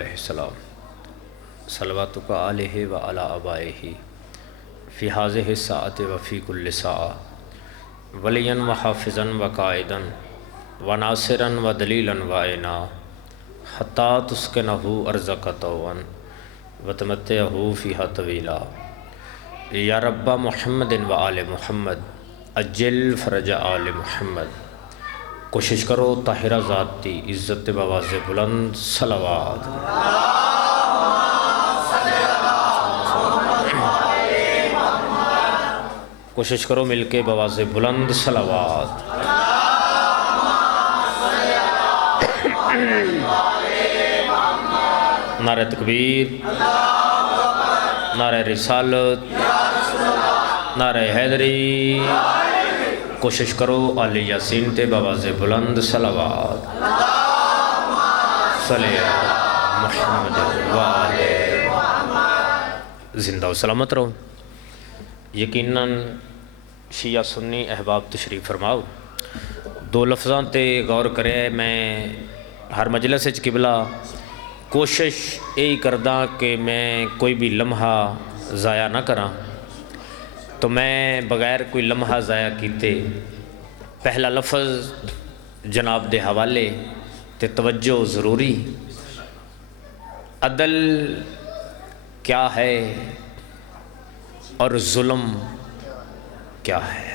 علیہ السلام صلواتک علیہ و علی آبائہ فی ہذہ الساعۃ و فی کل ساعہ ولیاً و حافظاً و قائداً و ناصراً و دلیلاً و عینا حتیٰ تسکنہ ارضک طوعاً و تمتعہ فیہا طویلا یا رب محمد و آل محمد اجل فرج آل محمد۔ کوشش کرو طاہرہ ذاتی عزت بواز بلند صلوات۔ کوشش کرو مل کے بواز بلند صلوات۔ نعرہ تکبیر، نعرہ رسالت، نعرہ حیدری۔ کوشش کرو آل یاسین تے بواز بلند صلوات۔ صلی اللہ محمد وآلہ زندہ و سلامت رہو۔ یقیناً شیعہ سنی احباب تشریف فرماؤ، دو لفظاں تے غور کرے۔ میں ہر مجلس وچ قبلہ کوشش یہی کردہ کہ میں کوئی بھی لمحہ ضائع نہ کراں، تو میں بغیر کوئی لمحہ ضائع کیتے پہلا لفظ جناب دے حوالے تے توجہ ضروری۔ عدل کیا ہے اور ظلم کیا ہے؟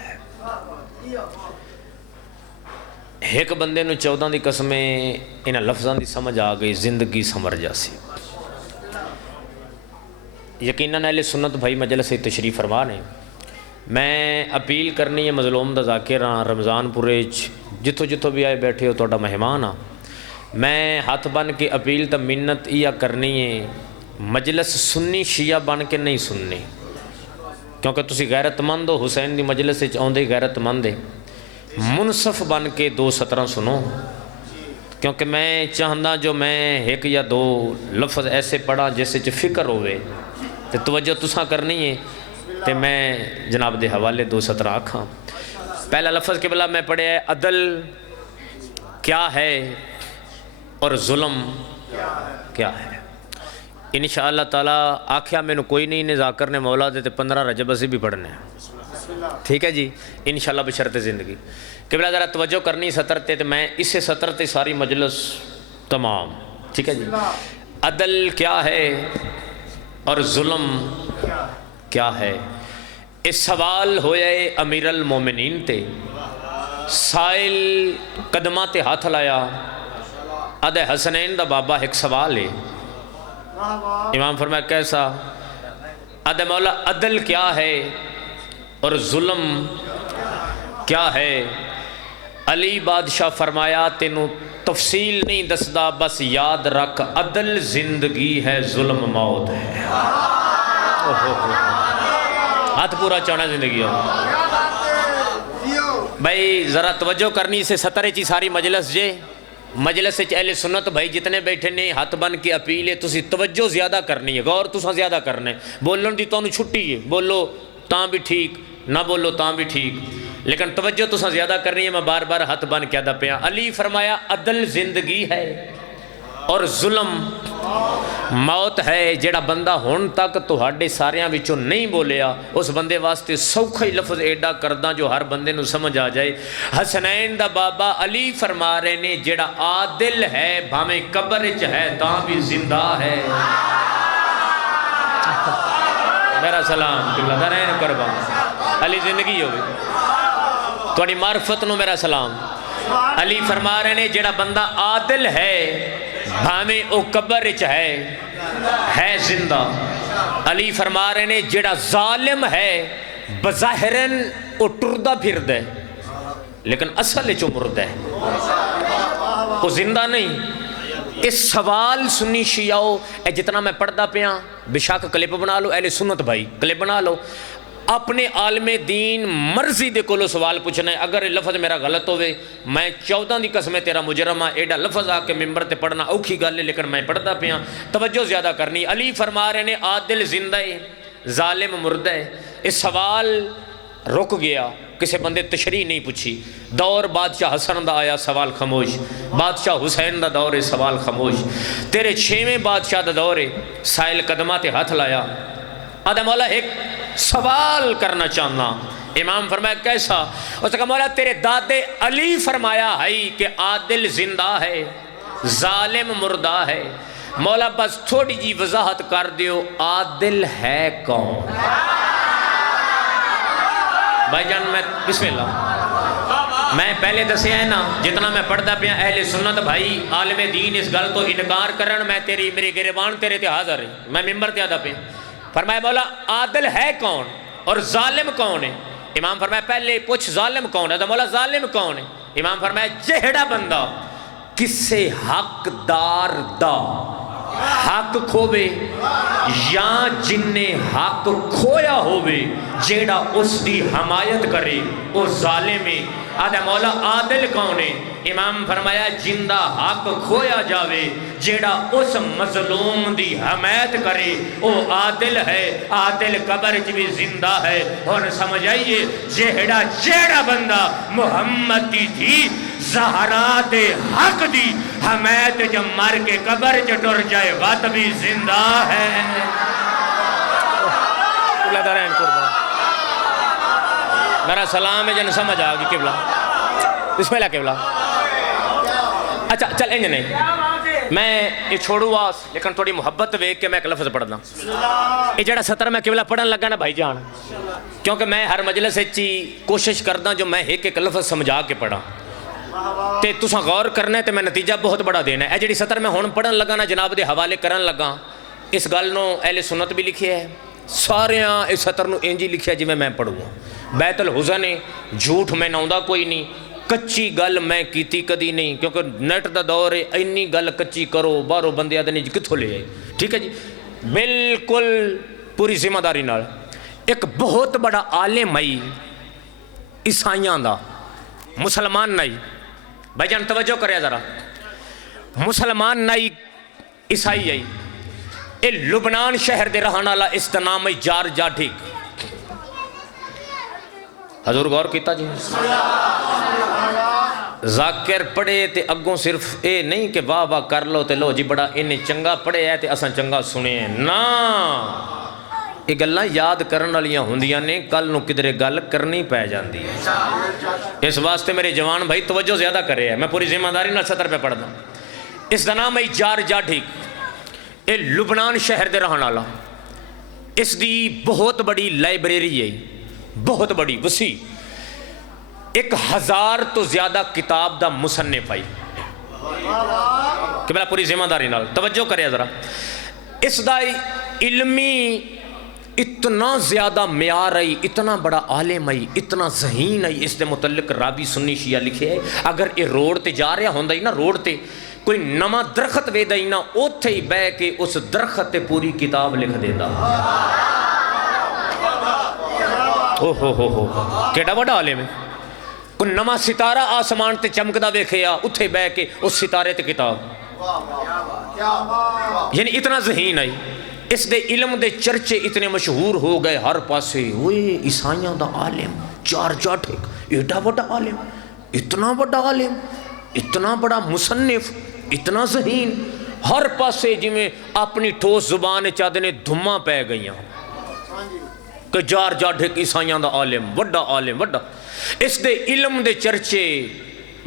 ایک بندے نو 14 دی قسمیں انہاں لفظاں دی سمجھ آ گئی، زندگی سمر جاسی۔ یقیناً اہل سنت بھائی مجلس سے تشریف فرما نے۔ میں اپیل کرنی ہے مظلوم دا ذاکر ہاں، رمضان پورے جتھوں جتھوں بھی آئے بیٹھے ہو تہاڈا مہمان ہاں۔ میں ہاتھ بن کے اپیل تا منت یہ کرنی ہے، مجلس سنی شیعہ بن کے نہیں سننی، کیونکہ تسی غیرت مند ہو، حسین دی مجلس وچ آوندے غیرت مند ہے۔ منصف بن کے دو سطرہ سنو، کیونکہ میں چاہندہ جو میں ایک یا دو لفظ ایسے پڑھا جیسے چ فکر ہوئے تے توجہ تساں کرنی ہے، تے میں جناب دے حوالے دو سطرہ آکھاں۔ پہلا لفظ قبلہ میں پڑھے ہے، عدل کیا ہے اور ظلم کیا ہے۔ انشاءاللہ تعالیٰ آکھیا میں نے کوئی نہیں، نذاکر نے مولا دے تے 15 رجب اسی بھی پڑھنے ہیں، ٹھیک ہے جی، انشاءاللہ بشرط زندگی۔ قبلہ ذرا توجہ کرنی سطر تے میں اسے سطر تے ساری مجلس تمام، ٹھیک ہے جی۔ عدل کیا ہے اور ظلم کیا ہے؟ اس سوال ہویا ہے امیر المومنین تے، سائل قدمہ تے ہاتھ لایا، ادھے حسنین دا بابا ایک سوال ہے۔ امام فرمایا کیسا؟ ادھے مولا عدل کیا ہے اور ظلم کیا ہے؟ علی بادشاہ فرمایا تینوں تفصیل نہیں دسدا، بس یاد رکھ عدل زندگی ہے، ظلم موت ہے۔ ہاتھ پورا چانا زندگی ہو بھائی، ذرا توجہ کرنی سے سطرے چی ساری مجلس جے، مجلس اہل سنت بھائی جتنے بیٹھے نے ہاتھ بن کے اپیل ہے، تسی توجہ زیادہ کرنی ہے، غور تساں زیادہ کرنے، بولن دی تو چھٹی ہے، بولو تاں بھی ٹھیک، نہ بولو تاں بھی ٹھیک، لیکن توجہ تساں زیادہ کرنی ہے۔ میں بار بار ہاتھ بن کے ادا پیا، علی فرمایا عدل زندگی ہے اور ظلم موت ہے۔ جیڑا بندہ ہون تک تہاڈے ساریاں وچوں نہیں بولیا، اس بندے واسطے سوکھا ہی لفظ ایڈا کرداں جو ہر بندے نو سمجھ آ جائے۔ حسنین دا بابا علی فرما رہے نے، جیڑا عادل ہے بھاویں قبر وچ ہے تاں بھی زندہ ہے۔ میرا سلام قبلہ دارین کربا، علی زندگی ہوگی، تھوڑی معرفت نو میرا سلام۔ علی فرما رہے نے، جیڑا بندہ عادل ہے بھاویں او قبر وچ ہے زندہ۔ علی فرما رہے نے، جیڑا ظالم ہے بظاہرن او ٹردہ پھرد ہے لیکن اصل وچ مرد ہے، او زندہ نہیں۔ اس سوال سنی شیعہ اے جتنا میں پڑھدا پیاں، بشک کلپ بنا لو اہل سنت بھائی، کلپ بنا لو، اپنے عالم دین مرضی دے کولو سوال پوچھنا ہے۔ اگر لفظ میرا غلط ہوئے، میں 14 دی قسمیں تیرا مجرمہ، ایڈا لفظ آ کے ممبر تے پڑھنا اوکھی گل ہے، لیکن میں پڑھدا پیاں، توجہ زیادہ کرنی۔ علی فرما رہے نے، عادل زندہ ہے ظالم مردہ ہے۔ اس سوال رک گیا کسی بندے تشریح نہیں پوچھی دور بادشاہ حسن دا آیا سوال خاموش بادشاہ حسین دا دور ہے سوال خاموش تیرے 6ویں بادشاہ دا دور ہے سائل قدمہ تے ہاتھ لایا آدھا مولا ایک سوال کرنا چاہنا امام فرمایا کیسا اس نے کہا مولا تیرے دادے علی فرمایا ہے کہ عادل زندہ ہے ظالم مردہ ہے مولا بس تھوڑی جی وضاحت کر دیو عادل ہے کون بھائی جان میں بسم اللہ میں پہلے دسے ہیں نا جتنا میں پڑھتا پیا اہل سنت بھائی عالم دین اس گل تو انکار کرن میں میری گریبان تیرے تے حاضر ہے میں ممبر تے آدھا پہ فرمایا مولا عادل ہے کون اور ظالم کون ہے امام فرمایا پہلے پوچھ ظالم کون ہے تو مولا ظالم کون ہے امام فرمایا جہڑا بندہ کسے حق دار دا حق کھوے یا جن نے حق کھویا ہوئے جیڑا اس دی حمایت کرے وہ ظالم ہے آدھا مولا عادل کون ہے امام فرمایا جندہ حق کھویا جاوے جیڑا اس مظلوم دی حمایت کرے وہ عادل ہے عادل قبر بھی زندہ ہے اور سمجھ آئیے جیڑا بندہ محمد دی تھی زہرا دے حق دی حمایت جب مر کے قبر چٹر جائے غت بھی زندہ ہے میرا سلام ہے جن سمجھ آگی قبلہ بسم اللہ قبلہ اچھا چل انج نہیں میں یہ چھوڑوں واس لیکن تھوڑی محبت ویک کے میں ایک لفظ پڑھنا یہ جڑا سطر میں قبلہ پڑھن لگا نا بھائی جان کیونکہ میں ہر مجلس اچھی کوشش کردا جو میں ایک لفظ سمجھا کے پڑھا تے تساں غور کرنا ہے تے میں نتیجہ بہت بڑا دینا ہے اے جڑی سطر میں ہون پڑھن لگا نا جناب دے حوالے کرن لگا اس گل نو اہل سنت بھی لکھی ہے ساریاں اس سطر نو انجی لکھیا جی میں پڑھوں بیت الحزن ہے جھوٹ میں ناؤندا کوئی نہیں کچی گل میں کیتی کدی نہیں کیونکہ نیٹ دا دور ہے اینی گل کچی کرو بارو بندے آدھے نہیں کتھوں لے آئے ٹھیک ہے جی بالکل پوری ذمہ داری نال ایک بہت بڑا عالم آئی عیسائیاں دا مسلمان نہیں بھائی جان توجہ کرے ذرا مسلمان نہیں عیسائی آئی اے لبنان شہر دے رہانا لا اس دا نام ہے جار جاٹھک حضور غور کیتا جی ذاکر پڑھے تے اگوں صرف اے نہیں کہ واہ واہ کر لو تے لو جی بڑا انہیں چنگا پڑھے ہے تے اساں چنگا سنے ہیں نا یہ گلہ یاد کرن والیاں ہوندیاں نے کل نو کدھرے گل کرنی پہ جاندی ہے اس واسطے میرے جوان بھائی توجہ زیادہ کرے ہیں میں پوری ذمہ داری نال سطر پہ پڑھ دا اس دا نام ہے جار جاٹھک اے لبنان شہر دے رہن والا اس دی بہت بڑی لائبریری ہے بہت بڑی وسیع 1000 تو زیادہ کتاب دا مصنف آئی کہ بلا پوری ذمہ داری نال توجہ کرے ذرا اس دا علمی اتنا زیادہ معیار آئی اتنا بڑا عالم آئی اتنا ذہین آئی اس دے متعلق رابی سنی شیعہ لکھے ہے اگر یہ روڈ تے جا رہا ہوندہ ہی نا روڈ تے کوئی نما درخت وے دا ہی نا اوتھے ہی بے کے اس درخت تے پوری کتاب لکھ دے دا ہو کیڑا بڑا عالم ہے کوئی نما ستارہ آسمان تے چمکدا ویکھیا اتھے بے کے اس ستارے تے کتاب یعنی اتنا ذہین آئی اس دے علم دے چرچے اتنے مشہور ہو گئے ہر پاسے ہوئے عیسائیاں دا عالم جار جاٹھک ایڈا بڑا عالم اتنا بڑا عالم اتنا بڑا مصنف اتنا ذہین ہر پاسے جی میں اپنی ٹھوس زبان چادنے دھماں پہ گئیاں کہ جار جاٹھک عیسائیاں دا عالم وڈا اس دے علم دے چرچے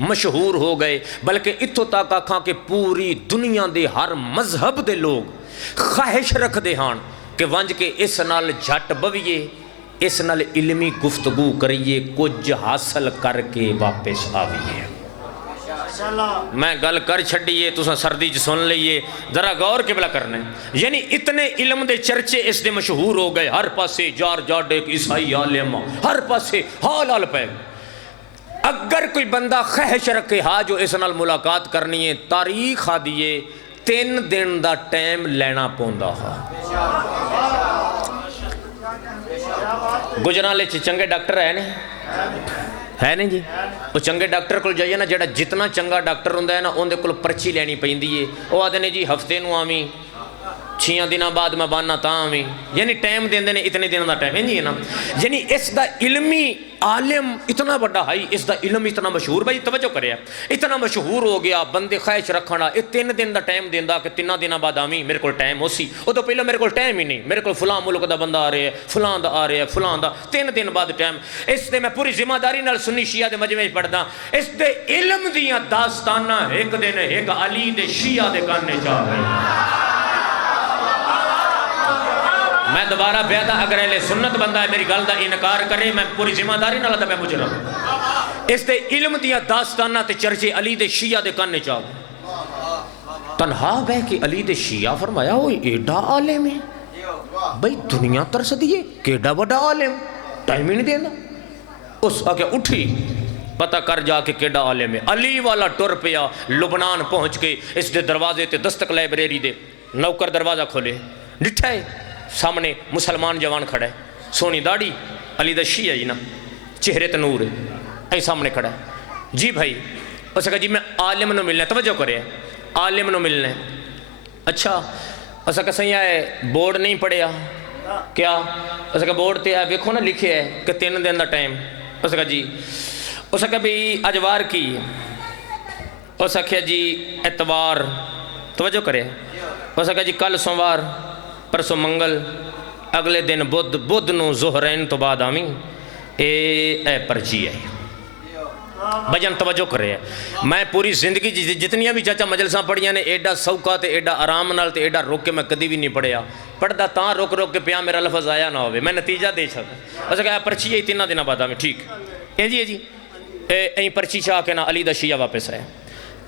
مشہور ہو گئے بلکہ اتھو تک آکھاں کہ پوری دنیا دے ہر مذہب دے لوگ خواہش رکھ دے ہاں کہ ونج کے اس نال جھٹ بویے اس نال علمی گفتگو کریے کچھ حاصل کر کے واپس آویے میں گل کر چھڑیے تو سردی جو سن لئیے ذرا غور کے بلا کرنے یعنی اتنے علم دے چرچے اس دے مشہور ہو گئے ہر پاسے جار جاٹھک عیسائی عالم ہر پاسے حال پہ اگر کوئی بندہ خواہش رکھے ہاں جو اس نال ملاقات کرنی ہے تاریخ آ دیئے 3 دن دا ٹائم لینا پوندا ہا گجرالے چنگے ڈاکٹر ہے نہیں جی وہ چنگے ڈاکٹر کو جائیے نا جڑا جتنا چنگا ڈاکٹر ہوندہ ہے نا اندے کل پرچی لینی پہندی ہے وہ آدھے نے جی ہفتے نو آمی چھیاں دنوں بعد میں باننا تاں بھی یعنی ٹائم دیندے نے اتنے دنوں دا ٹائم ہے جی نا یعنی اس دا علمی عالم اتنا بڑا ہے اس دا علم اتنا مشہور بھائی توجہ کرے اتنا مشہور ہو گیا بندے خواہش رکھنا یہ 3 دن دا ٹائم دیندا کہ 3 دنوں بعد آویں میرے کو ٹائم ہو سی وہ تو پہلے میرے کو ٹائم ہی نہیں میرے کو فلاں ملک دا بندہ آ رہا ہے فلاں دا آ رہا ہے فلاں دا 3 دن بعد ٹائم اس دے میں پوری ذمہ داری نال سنی شیعہ دے مجمع پڑھدا اس دے علم دیاں داستاناں ایک دن ایک علی دے شیعہ دے کانے چاہ گئی میں دوبارہ بیعدہ اگر اہل سنت بندہ ہے میری گل دا انکار کرے میں پوری ذمہ داری نہ لدا میں مجرم اس دے علم دیا داستانہ تے چرچے علی دے شیعہ دے کانے چاہو تنہا بہ کہ علی دے شیعہ فرمایا وہ ایڈا عالم ہے بھئی دنیا ترس دیئے کیڈا بڑا عالم ٹائم ہی نہیں دینا اس آگے اٹھی پتہ کر جا کے کیڈا عالم ہے علی والا ٹر پیا لبنان پہنچ کے اس دے دروازے تے دستک لائبریری دے نوکر دروازہ کھولے ڈٹھا ہے سامنے مسلمان جوان کھڑا ہے سونی داڑھی علی دا شیعہ جی نا چہرے تے نور ہے اے سامنے کھڑا ہے جی بھائی اس نے کہا جی میں عالم نو ملنا ہے توجہ کرے عالم نو ملنا ہے اچھا اس نے کہا صحیح ہے بورڈ نہیں پڑھیا کیا اس نے کہا بورڈ تے ہے ویکھو نا لکھے ہے کہ 3 دن دا ٹائم اس نے کہا جی اس نے کہا بھی اجوار کی اس نے کہا جی اتوار توجہ کرے اس نے کہا جی کل سوموار پرسوں منگل اگلے دن بدھ نو ظہرین تو بعد آمیں اے پرچی ہے بجن توجہ کرے ہیں میں پوری زندگی جتنیاں بھی چاچا مجلساں پڑھیاں نے ایڈا سوکا تے ایڈا آرام نال تے ایڈا روک کے میں کدی بھی نہیں پڑھیا پڑھدا تاں روک روک کے پیا میرا لفظ آیا نہ ہوئے میں نتیجہ دے سکتا اس کہا پرچی ہے 3 دنوں بعد آمیں ٹھیک اے جی اے پرچی چاہ کے نا علی دا شیعہ واپس آئے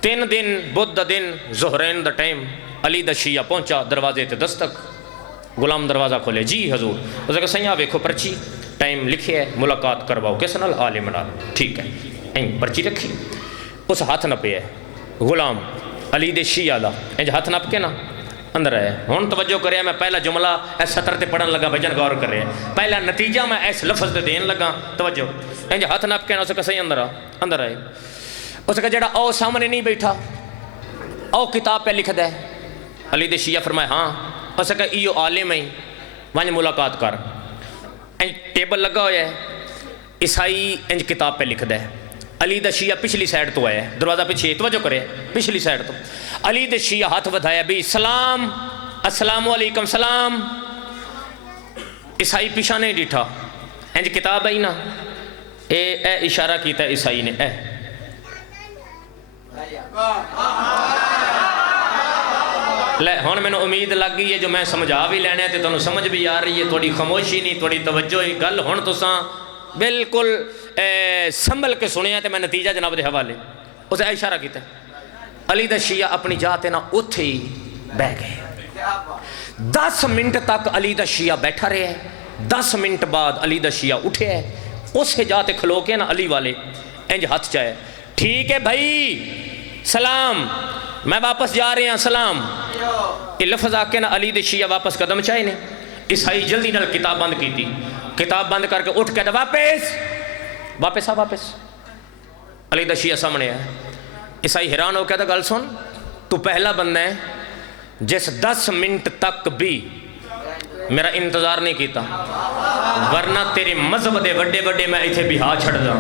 3 دن بدھ دا دن ظہرین دا ٹائم علی دا شیعہ پہنچا دروازے تے دستک غلام دروازہ کھولے جی حضور اس نے کہا سیاں ویکھو پرچی ٹائم لکھے ہے ملاقات کرواؤ کس نال عالم نال ٹھیک ہے این پرچی رکھی اس ہاتھ نپے ہے غلام علی دے شیعہ دا انج ہاتھ نپ کے نا اندر ہے ہن توجہ کرے میں پہلا جملہ اس سطر تے پڑھن لگا بھجن غور کر رہے ہیں پہلا نتیجہ میں اس لفظ دے دین لگا توجہ انج ہاتھ نپ کے نا اس نے کہا صحیح اندر آئے اس نے کہا جڑا او سامنے نہیں بیٹھا او کتاب پہ لکھ دے علی دے شیعہ فرمائے ہاں اس نے کہا ایو عالم ہے وہاں ملاقات کر انج ٹیبل لگا ہویا ہے عیسائی انج کتاب پہ لکھ دے علی دا شیعہ پچھلی سائڈ تو آیا ہے دروازہ پیچھے توجہ کرے پچھلی سائڈ تو علی دا شیعہ ہاتھ بدھایا بھی سلام السلام علیکم سلام عیسائی پیچھا نہیں ڈیٹھا انج کتاب ہے نا اے اشارہ کیتا ہے عیسائی نے لے ہون میں نے امید لگ گئی ہے جو میں سمجھا بھی لینے تے تو سمجھ بھی آ رہی ہے تھوڑی خاموشی نہیں تھوڑی توجہ ہی گل ہون تو ساں بالکل سنبھل کے سنے ہیں تے میں نتیجہ جناب دے حوالے اسے اشارہ کیتا ہے علی دا شیعہ اپنی جاتے نا اتھے ہی بہ گئے 10 منٹ تک علی دا شیعہ بیٹھا رہے ہیں 10 منٹ بعد علی دا شیعہ اٹھے ہے اسے جاتے کھلو کے نا علی والے انج ہاتھ چاہے ٹھیک ہے بھائی سلام میں واپس جا رہے ہیں سلام یہ لفظ آکے نا علی دے شیعہ واپس قدم چاہے نے عیسائی جلدی نال کتاب بند کی تھی کتاب بند کر کے اٹھ کے واپس علی دا شیعہ سامنے ہے عیسائی حیران ہو کہتا گل سن تو پہلا بندہ ہے جس 10 منٹ تک بھی میرا انتظار نہیں کیتا ورنہ تیرے مذہب دے وڈے وڈے میں ایتھے بھی ہاں چھڑ دا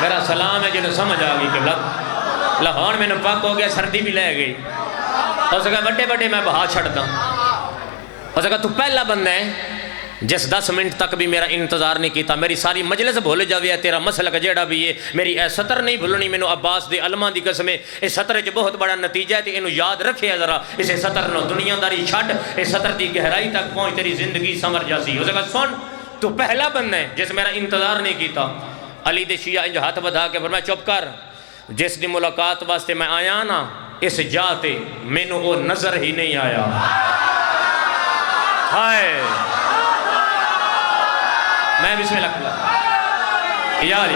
میرا سلام ہے جنہیں سمجھ آگئی کہ لاہور میں نے پاک ہو گیا سردی بھی لے گئی اس نے کہا بڑے بڑے میں بہا چھڑتا اس نے کہا تو پہلا بندہ ہے جس 10 منٹ تک بھی میرا انتظار نہیں کیتا میری ساری مجلس بھول جاویا تیرا مسئلہ جیڑا بھی ہے میری اے سطر نہیں بھولنی میں نے عباس دے علماء دی قسمیں اس سطر جو بہت بڑا نتیجہ ہے انہوں یاد رکھے ذرا اسے سطر نو دنیا داری چھڑ اس سطر دی گہرائی تک پہنچ تیری زندگی سمر جاسی اس نے کہا سن تو پہلا بندہ ہے جس میرا انتظار نہیں کیتا علی دے شیعہ انج ہاتھ بدھا کے فرمایا چپ کر جس دی ملاقات واسطے میں آیا نا اس جاتے میں نے وہ نظر ہی نہیں آیا ہائے میں بسم اللہ کھلا یار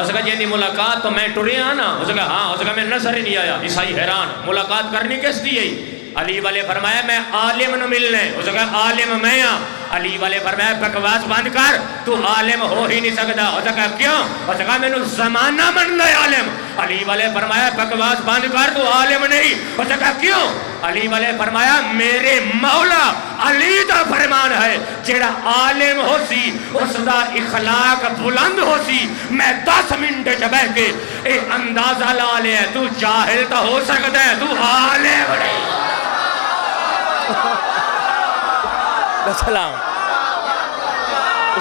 اس کا جنی ملاقات تو میں ٹرے ہاں نا اس کا ہاں اس کا میں نظر ہی نہیں آیا عیسائی حیران ملاقات کرنی کس دی ہے علی والے فرمایا میں عالم نو ملنے اس کا عالم میں ہاں علی والے فرمایا بکواس بند کر، تو عالم ہو ہی نہیں سکتا۔ ہو سکا کیوں؟ ہو سکا مینوں زمانہ من دے عالم۔ علی والے فرمایا بکواس بند کر، تو عالم نہیں۔ ہو سکا کیوں؟ علی والے فرمایا میرے مولا علی دا فرمان ہے جیڑا عالم ہو سی اس دا اخلاق بلند ہو سی۔ میں 10 منٹ بہ کے اے اندازہ لا لیا تو جاہل تو ہو سکتا ہے، تو عالم نہیں۔ السلام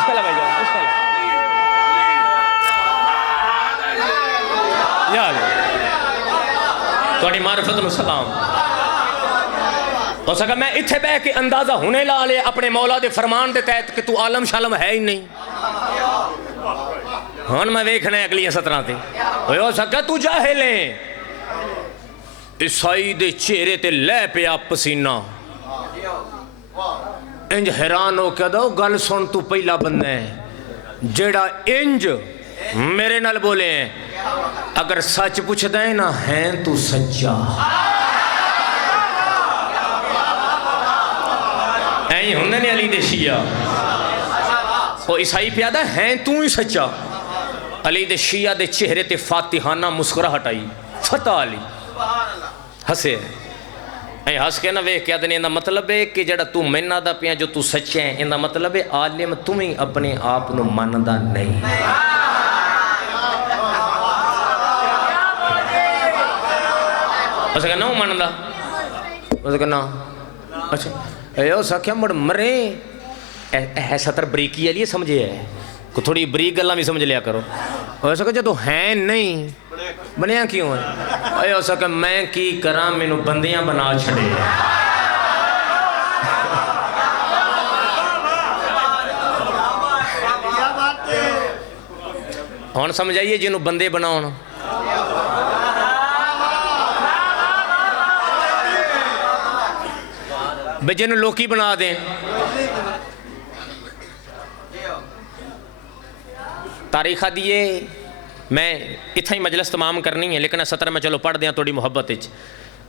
بھائی جان یا تھوڑی معرفت نو سلام۔ ہو سکا میں اتھے بہ کے اندازہ ہونے لا لے اپنے مولا دے فرمان دے تحت کہ تو عالم شالم ہے ہی نہیں۔ ہن میں ویکھنا ہے اگلی 17 تے ہو سکا تو جاہل ہے۔ عیسائی دے چہرے تے لے پیا پسینہ، انج حیران ہو کے دو گل سن تو پہلا بندہ ہے جیڑا انج میرے نال بولے ہیں اگر سچ پوچھ دیں نا ہیں تو سچا۔ این ہوندے نے علی دے شیعہ، وہ عیسائی پیادہ ہیں تو ہی سچا۔ علی دے شیعہ دے چہرے تے فاتحانہ مسکراہٹ آئی، فتح علی ہسے ہیں ہس کے نہ وے کیا دنے اندہ مطلب ہے کہ جڑا تو منہ دا پیا جو تو سچے ہیں اندہ مطلب ہے عالم تمہیں اپنے آپ نو ماندا نہیں۔ اسے کہا نا ماندا، اسے کہا نا اچھا اے اسا کیا مڑ مرے اے 70 بریکی علی سمجھے ہے کو تھوڑی بریک گلاں بھی سمجھ لیا کرو۔ اسے کہا جدو ہیں نہیں بنیا کیوں ہے؟ اے اسا کہ میں کی کراں مینو بندیاں بنا چھڑے۔ ہون سمجھائیے جنہوں بندے بناؤں بے جنہوں لوکی بنا دیں۔ تاریخہ دیئے میں اتھا ہی مجلس تمام کرنی ہے لیکن 17 میں چلو پڑھ دیا توڑی محبت اچھ۔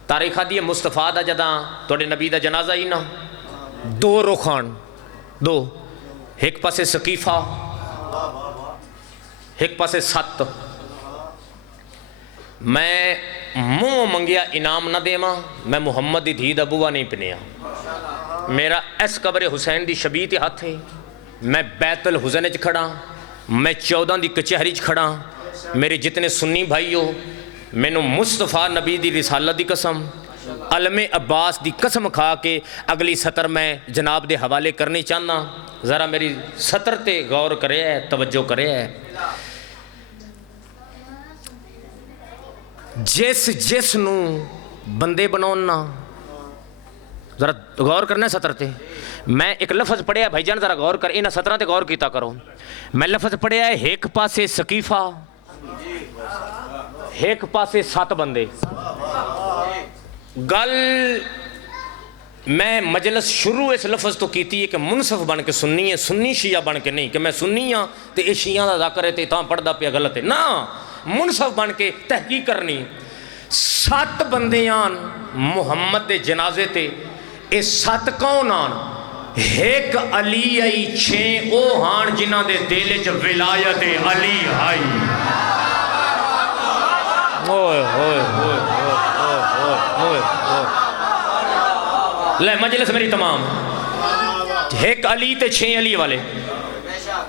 تاریخہ دیئے مصطفیٰ دا جداں توڑے نبی دا جنازہ ہی نا دو رخان دو، ایک پاسے سقیفہ ایک پاسے 7۔ میں منہ منگیا انعام نہ دیما، میں محمد دی دھی دا بوا نہیں پنیا۔ میرا اس قبر حسین دی شبیہ تے ہاتھ ہے، میں بیت الحسین اچھ کھڑا، میں 14 دی کچہری اچھ کھڑا۔ میرے جتنے سنی بھائی ہو مینوں مصطفیٰ نبی دی رسالت دی قسم علم عباس دی قسم کھا کے اگلی 17 میں جناب دے حوالے کرنی چاہنا، ذرا میری 17 تے غور کرے ہے، توجہ کرے ہے۔ جس نو بندے بناؤنا ذرا غور کرنا ہے 17 تے۔ میں ایک لفظ پڑھیا بھائی جان ذرا غور کر، انہا 17 تے غور کیتا کرو۔ میں لفظ پڑھیا ہے ایک پاسے سقیفہ ایک پاسے 7 بندے۔ گل میں مجلس شروع اس لفظ تو کیتی ہے کہ منصف بن کے سننی ہے، سنی شیعہ بن کے نہیں کہ میں سنی ہاں تے اے شیعہ دا ذکر ہے تے تاں پڑھدا پیا غلط ہے نا، منصف بن کے تحقیق کرنی۔ 7 بندیاں محمد دے جنازے تے، اے 7 کون آن؟ ایک علی آئی 6 او ہان جنہ دے دل وچ ولایت علی آئی۔ اوئے ہوئے ہوئے ہوئے لے مجلس میری تمام، ایک علی تے 6 علی والے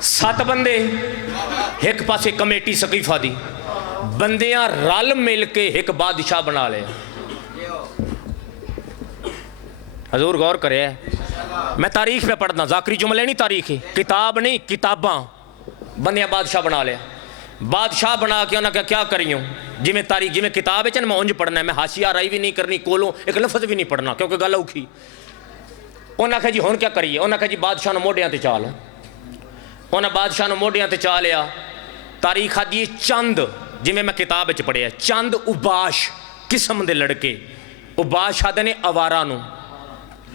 7 بندے، ایک پاسے کمیٹی سقیفہ دی، بندیاں رل مل کے ایک بادشاہ بنا لے۔ حضور غور کرے ہے، میں تاریخ پہ پڑھنا، ذاکری جملے نہیں تاریخ ہے، کتاب نہیں کتاباں، بندیاں بادشاہ بنا لے۔ بادشاہ بنا کے انہاں کیا کریوں جی میں تاریخ جی میں کتاب ہے میں اونج پڑھنا ہے، میں حاشیہ آرائی بھی نہیں کرنی، کولوں ایک لفظ بھی نہیں پڑھنا کیونکہ گل اوکھی۔ انہاں کہا جی ہون کیا کریے، انہاں کہا جی بادشاہ نو موڈیاں تے چالو، انہاں بادشاہ نو موڈیاں تے چالیا۔ تاریخ آدھی چند جی میں کتاب اچ پڑھیا چند اباش قسم دے لڑکے، اباش آدھے نے اوارا نو،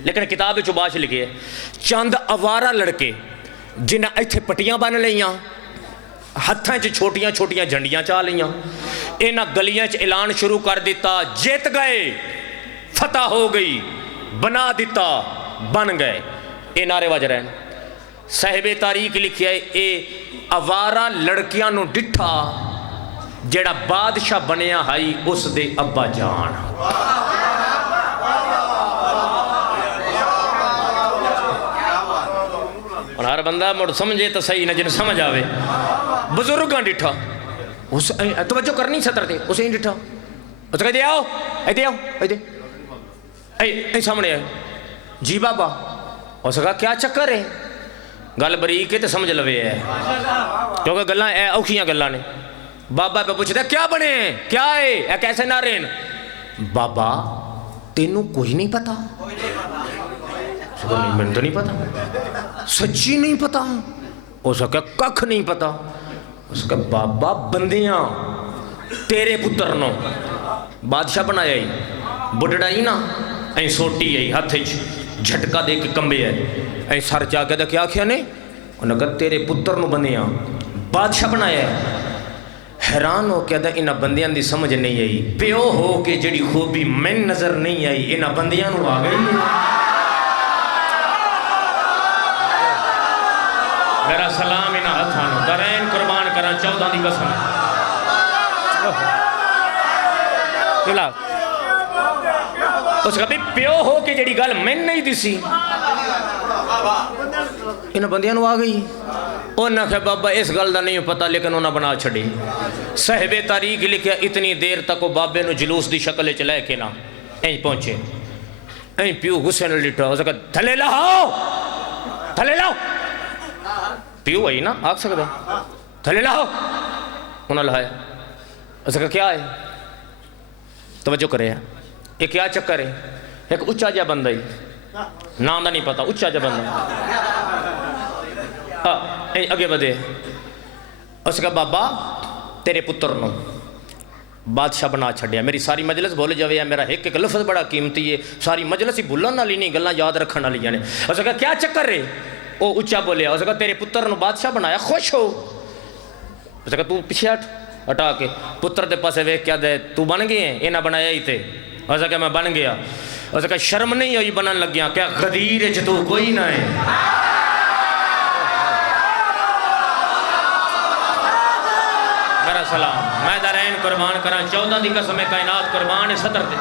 لیکن کتاب اچ اباش لکھے چند اوارا لڑکے جنہیں ایتھے پٹیاں بن لیاں، ہتھاں چ چھوٹیاں چھوٹیاں جھنڈیاں چاہ لیاں، انہاں گلیاں چ اعلان شروع کر دیتا جیت گئے، فتح ہو گئی، بنا دیتا بن گئے، اے نعرے وج رہے ہیں۔ صاحب تاریخ لکھیا ہے اے اوارا لڑکیاں نو ڈٹھا جیڑا بادشاہ بنیا ہائی اس دے ابا جان. اور ہر بندہ مڑ سمجھے تو صحیح نہ جن سمجھ آوے. بزرگاں ڈٹھا اس توجہ کرنی سطر تے اسے ڈٹھا اس کہتے آؤ ایدے آؤ ایدے اے سامنے آئے جی بابا. اس کہا کیا چکر ہے؟ گل بریک ہے تو سمجھ لوے ہے کیونکہ گلاں اے اوکھیاں گلاں نے. بابا پہ پوچھتا کیا بنے کیا ہے اے کیسے نہ رہن؟ بابا تینوں کوئی نہیں پتا؟ میں تو نہیں پتا سچی نہیں پتا. اس کا ککھ نہیں پتا. اس کا بابا بندیاں تیرے پتر نو بادشاہ بنایا ہی بڑھڑا ہی نا این سوٹی ہے ہاتھ جھٹکا دے کے کمبے ہے این سر چاہ کے دا کیا کیا نے انہوں نے کہا تیرے پتر نو بندیاں بادشاہ بنایا ہے. حیران ہو کے دا انہاں بندیاں دی سمجھ نہیں آئی. پیو ہو کے جڑی خوبی میں نظر نہیں آئی انہاں بندیاں نو آ گئی. میرا سلام انہاں ہتھانو درین قربان کرا 14 دی قسم. اس کا بھی پیو ہو کے جڑی گل میں نہیں دیسی انہاں بندیاں نو آ گئی. انہاں کہ بابا اس گل دا نہیں پتا لیکن انہاں بنا چھڑی. صاحب تاریخ لکھیا اتنی دیر تک وہ بابے نو جلوس دی شکل چ لے کے نا این پہنچے. این پیو غصے نال ڈٹھا اس کا تھلے لاؤ تھلے لاؤ. پیو ہے نا آکھ سکدا تھلے لاؤ. انہاں لایا. اس کا کیا ہے توجہ کرے یہ کیا چکر ہے؟ ایک اچھا جا بندہ ہی نام دا نہیں پتا اچھا جا بندہ اگے بدے. اس کا بابا تیرے پتر نو بادشاہ بنا چھڑیا. میری ساری مجلس بھول جاوے ہے میرا ایک ایک لفظ بڑا قیمتی ہے ساری مجلس ہی بھولن والی نہیں گلاں یاد رکھن والی نے. اس کا کیا چکر ہے؟ وہ اچھا بولیا. اس کا تیرے پتر نو بادشاہ بنایا خوش ہو. اس کا تو پیچھے ہٹا کے پتر دے پاسے ویکھ کیا دے تو بن گئے ہیں انہاں بنایا ہی تے. اس کا میں بن گیا. اس کا شرم نہیں ہوئی بنن لگیا کیا غدیر وچ تو کوئی نہ ہے. میرا سلام میں درین قربان کرا 14 دی قسم کائنات قربان سطر دے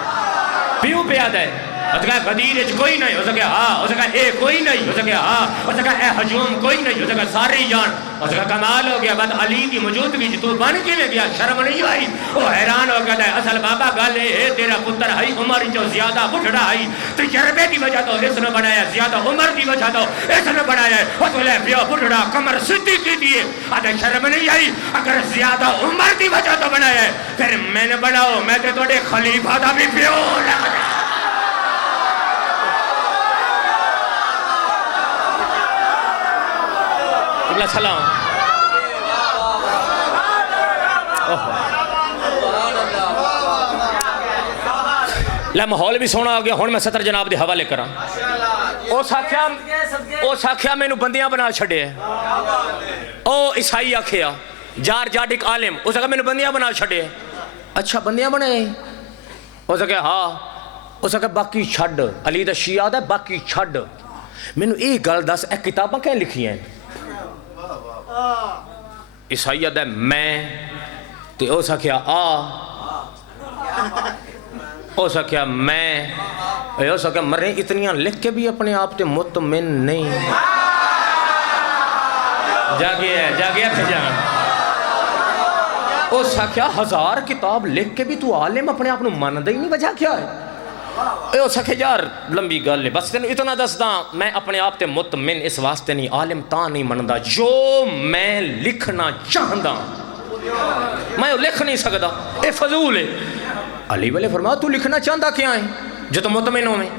پیو پیاد ہے. اس کا غدیر وچ کوئی نہیں. اس کا ہاں. اس کا اے کوئی نہیں. اس کا ہاں. اس کا اے ہجوم کوئی نہیں. اس کا سارے جان. اس کا کمال ہو گیا. بعد علی کی موجودگی تو بن کے میں گیا شرم نہیں آئی. وہ حیران ہو گیا اصل بابا گل ہے تیرا پتر ہے عمر جو زیادہ بڑھڑا ہے تجربے کی وجہ تو اس نے بنایا زیادہ عمر کی وجہ تو اس نے بنایا ہے. اس لے پیو بڑھڑا کمر سیدھی کی دیے آدھے شرم نہیں آئی. اگر زیادہ عمر کی وجہ تو بنایا ہے پھر میں نے بناؤ میں تے تھوڑے خلیفہ دا بھی پیو لگ رہا. سلام لے ماحول بھی سونا ہو گیا. ہن میں سطر جناب دے حوالے کراں. او ساکھیا مینوں بندیاں بنا چھڑے. او عیسائی آکھیا جار جاڈک عالم. اس کا مینوں بندیاں بنا چھڑے. اچھا بندیاں بنے. اس کا ہاں. اس کا باقی چھڈ علی دا شیعہ دا باقی چھڈ مینوں اے گل دس اے کتاباں کیا لکھی ہیں؟ عیسائیہ دے میں تے او سکھیا او سکھیا میں او سکھیا مرے اتنیاں لکھ کے بھی اپنے آپ تے مطمئن نہیں. جاگیا پھر جان. او سکھیا 1000 کتاب لکھ کے بھی تو عالم اپنے آپ نو مان دے نہیں. وجہ کیا ہے؟ او سکھے یار لمبی گل ہے بس تینوں اتنا دسدا میں اپنے آپ تے مطمئن اس واسطے نہیں عالم تاں نہیں مندا جو میں لکھنا چاہندا میں لکھ نہیں سکدا. اے فضول ہے. علی والے فرمایا تو لکھنا چاہندا کیا ہے جو تو مطمئن ہوئے؟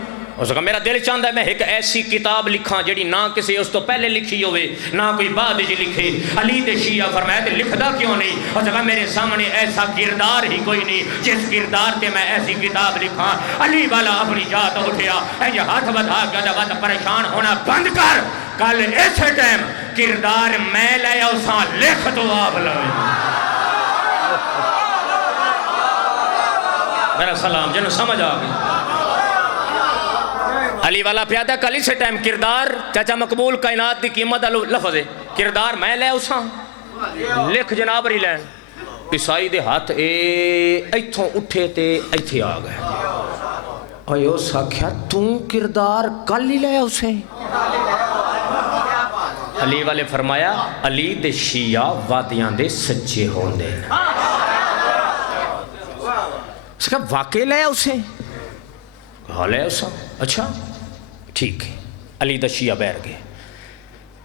اس کا میرا دل چاہتا ہے میں ایک ایسی کتاب لکھاں جڑی نہ کسی اس تو پہلے لکھی ہوئے نہ کوئی بعد جی لکھے. علی دے شیعہ فرمایا تے لکھدا کیوں نہیں؟ اس کا میرے سامنے ایسا کردار ہی کوئی نہیں جس کردار تے میں ایسی کتاب لکھاں. علی والا اپنی جات اٹھیا اے ہاتھ بتا کے بات پریشان ہونا بند کر. کل ایسے ٹائم کردار میں لے اساں لکھ تو آپ لوے. میرا سلام جنوں سمجھ آ گئی. علی والا پیادہ کل سے ٹائم کردار چاچا مقبول کائنات دی قیمت لفظ ہے کردار میں لے اساں لکھ جناب ری لین عیسائی دے ہاتھ ایتھوں اٹھے تے ایتھے آ گئے اوہ اس آکھیا توں کردار کل ہی لے اسے علی والے فرمایا علی دے شیعہ وادیاں دے سچے ہون دے اس کا واقع لے اسے کہا لے اسا اچھا ٹھیک ہے علی دا شیعہ بیر گئے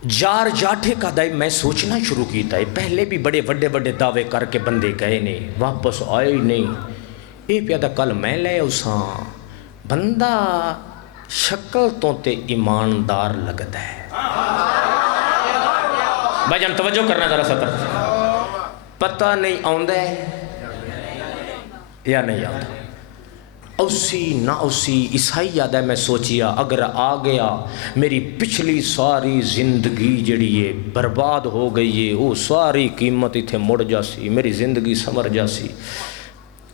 جار جاٹھے کا دائی میں سوچنا شروع کیتا ہے پہلے بھی بڑے بڑے بڑے دعوے کر کے بندے گئے نے واپس آئے نہیں اے پیادہ کل میں لے اساں بندہ شکل تو تے ایماندار لگتا ہے بھائی جان توجہ کرنا ذرا سطر پتہ نہیں آؤندہ ہے یا نہیں آؤندہ اوسی نہ اوسی عیسائی یاد ہے میں سوچیا اگر آ گیا میری پچھلی ساری زندگی جڑی ہے برباد ہو گئی ہے وہ ساری قیمت اتھے مڑ جاسی میری زندگی سمر جاسی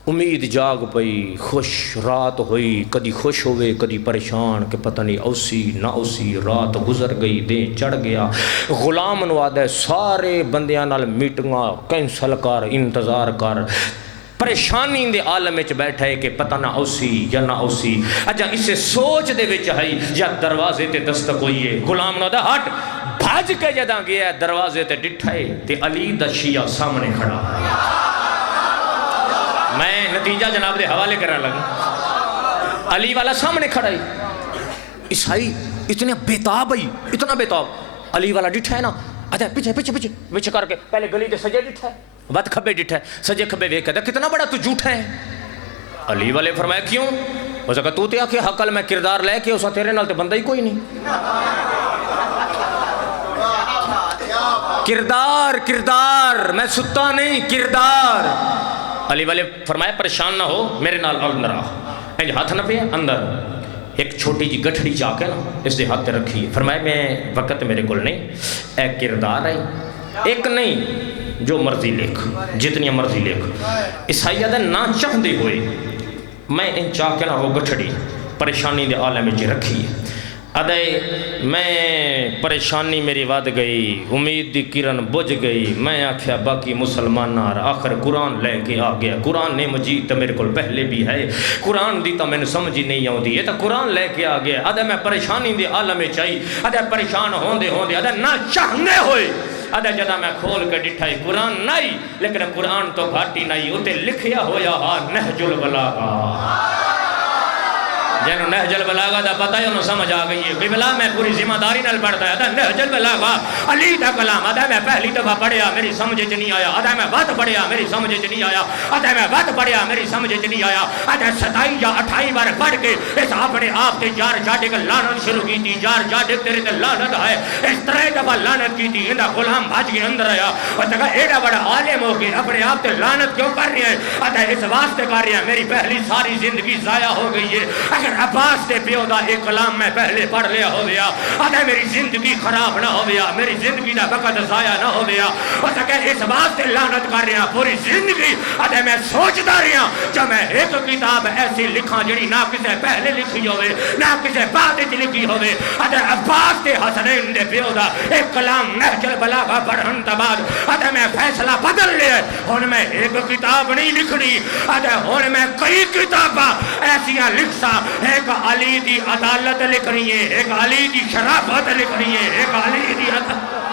امید جاگ پئی خوش رات ہوئی کدی خوش ہوئے کدی پریشان کہ پتہ نہیں اوسی نہ اوسی رات گزر گئی دیں چڑھ گیا غلام نواد ہے سارے بندیاں نال میٹنگاں کینسل کر انتظار کر پریشانی دے عالم وچ بیٹھا ہے کہ پتہ نہ اوسی یا نہ اوسی اجا اسے سوچ دے وچ ہے یا دروازے تے دستک ہوئی ہے غلام نواد ہٹ بھاج کے جداں گیا دروازے تے ڈٹھا ہے تے علی دا شیعہ سامنے کھڑا ہے میں نتیجہ جناب دے حوالے کرنے لگا علی والا سامنے کھڑا ہے عیسائی اتنے بیتاب ہے اتنا بیتاب علی والا ڈٹھا ہے نا اچھا پیچھے پیچھے پیچھے پیچھے کر کے پہلے گلی دے سجے ڈٹھا ہے بات کھبے ڈٹھا ہے سجے کھبے وے کہتا کتنا بڑا تو جھوٹا ہے علی والے فرمایا کیوں اس کہا تو تے آکھے حقل میں کردار لے کے اسا تیرے نال تے بندہ ہی کوئی نہیں کردار کردار میں ستا نہیں کردار علی والے فرمایا پریشان نہ ہو میرے نال اندر آ انج ہاتھ نہ پہ اندر ایک چھوٹی جی گٹھڑی جا کے نا اس دے ہاتھ رکھی فرمایا میں وقت میرے کول نہیں اے کردار ہے ایک نہیں جو مرضی لکھ جتنی مرضی لکھ عیسائیہ دے نہ چاہدے ہوئے میں ان چاہ کے نا وہ گٹھڑی پریشانی دے عالم میں رکھی ہے ادائے میں پریشانی میری ود گئی امید دی کرن بجھ گئی میں آکھیا باقی مسلمان نار آخر قرآن لے کے آ گیا قرآن نے مجید تو میرے کو پہلے بھی ہے قرآن دی تو میں نے سمجھ ہی نہیں آتی یہ تو قرآن لے کے آ گیا ادھے میں پریشانی دی عالم میں چاہی ادھے پریشان ہوندے ادھے نہ چاہنے ہوئے ادھے جدہ میں کھول کے ڈٹھائی قرآن نہیں لیکن قرآن تو گھاٹی نہیں ہوتے لکھیا ہویا ہا نہج البلاغہ جنہوں نہج البلاغہ دا پتہ ہے انہوں سمجھ آ گئی ہے قبلہ میں پوری ذمہ داری نال پڑھتا ہے نہج البلاغہ علی دا کلام ادھا میں پہلی دفعہ پڑھیا میری سمجھ چ نہیں آیا ادھا میں وقت پڑھیا میری سمجھ چ نہیں آیا ادھا میں وقت پڑھیا میری سمجھ چ نہیں آیا ادھا 27 یا 28 بار پڑھ کے اس اپنے آپ تے جار جاٹے کا لعنت شروع کی تھی جار جاٹے تیرے تے لعنت ہے اس طرح دفعہ لعنت کی تھی اندہ غلام بھاج کے اندر آیا اور کہا ایڈا بڑا عالم ہو کے اپنے آپ تے لعنت کیوں کر رہے ہیں ادھا اس واسطے کر رہے ہیں میری پہلی ساری زندگی ضائع ہو گئی ہے اگر عباس تے پیو دا ایک کلام میں پہلے پڑھ لیا ہو گیا ادھے میری زندگی خراب نہ ہو گیا میری زندگی دا وقت ضائع نہ ہو گیا اور کہ اس بات سے لعنت کر رہا پوری زندگی ادھے میں سوچتا رہا جب میں ایک کتاب ایسی لکھاں جڑی نہ کسے پہلے لکھی ہوئے نہ کسے بعد لکھی ہوئے ادھے عباس تے حسنین دے پیو دا ایک کلام نہج البلاغہ پڑھن تا بعد ادھے میں فیصلہ بدل لیا ہن میں ایک کتاب نہیں لکھنی ادھے ہن میں کئی کتاباں ایسیاں لکھسا ایک علی دی عدالت لکھ رہی ہے ایک علی دی شرافت لکھ رہی ہے ایک علی دی عدالت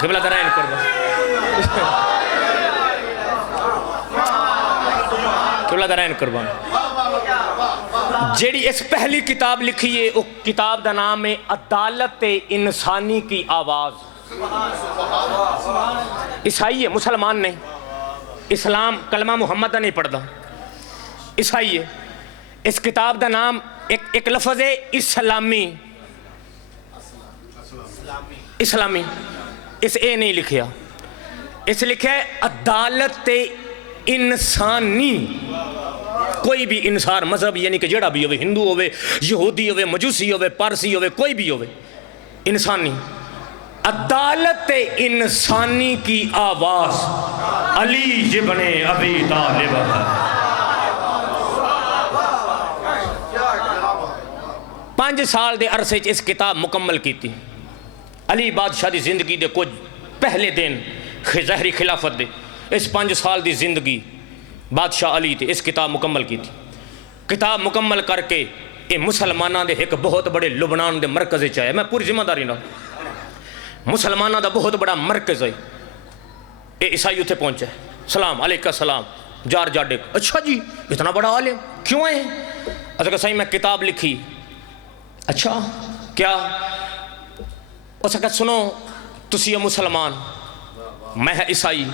قبلہ درائن کر دیں قبلہ درائن قربان جیڑی اس پہلی کتاب لکھی ہے وہ کتاب دا نام ہے عدالت انسانی کی آواز عیسائی ہے مسلمان نہیں اسلام کلمہ محمد نہیں پڑھتا عیسائی ہے اس کتاب دا نام ایک لفظ ہے اسلامی اسلامی اس اے نہیں لکھیا اس لکھا ہے عدالت انسانی کوئی بھی انسان مذہب یعنی کہ جڑا بھی ہوئے ہندو ہوئے یہودی ہوئے مجوسی ہوئے پارسی ہوئے کوئی بھی ہوئے انسانی عدالت انسانی کی آواز علی ابن ابی طالب ہے۔ 5 سال دے عرصے اس کتاب مکمل کی تھی۔ علی بادشاہ دی زندگی دے کچھ پہلے دن ظہری خلافت دے اس 5 سال دی زندگی بادشاہ علی تے اس کتاب مکمل کی تھی۔ کتاب مکمل کر کے یہ مسلمانوں دے ایک بہت بڑے لبنان دے مرکز چاہے، میں پوری ذمہ داری نہ مسلمانوں دا بہت بڑا مرکز ہے، یہ عیسائی اتنے پہنچے، سلام علیکہ السلام، جار جاڈک، اچھا جی اتنا بڑا عالم کیوں ہے؟ اچھا کہ صحیح میں کتاب لکھی، اچھا کیا؟ اچھا کہ سنو تسی مسلمان میں ہے عیسائی،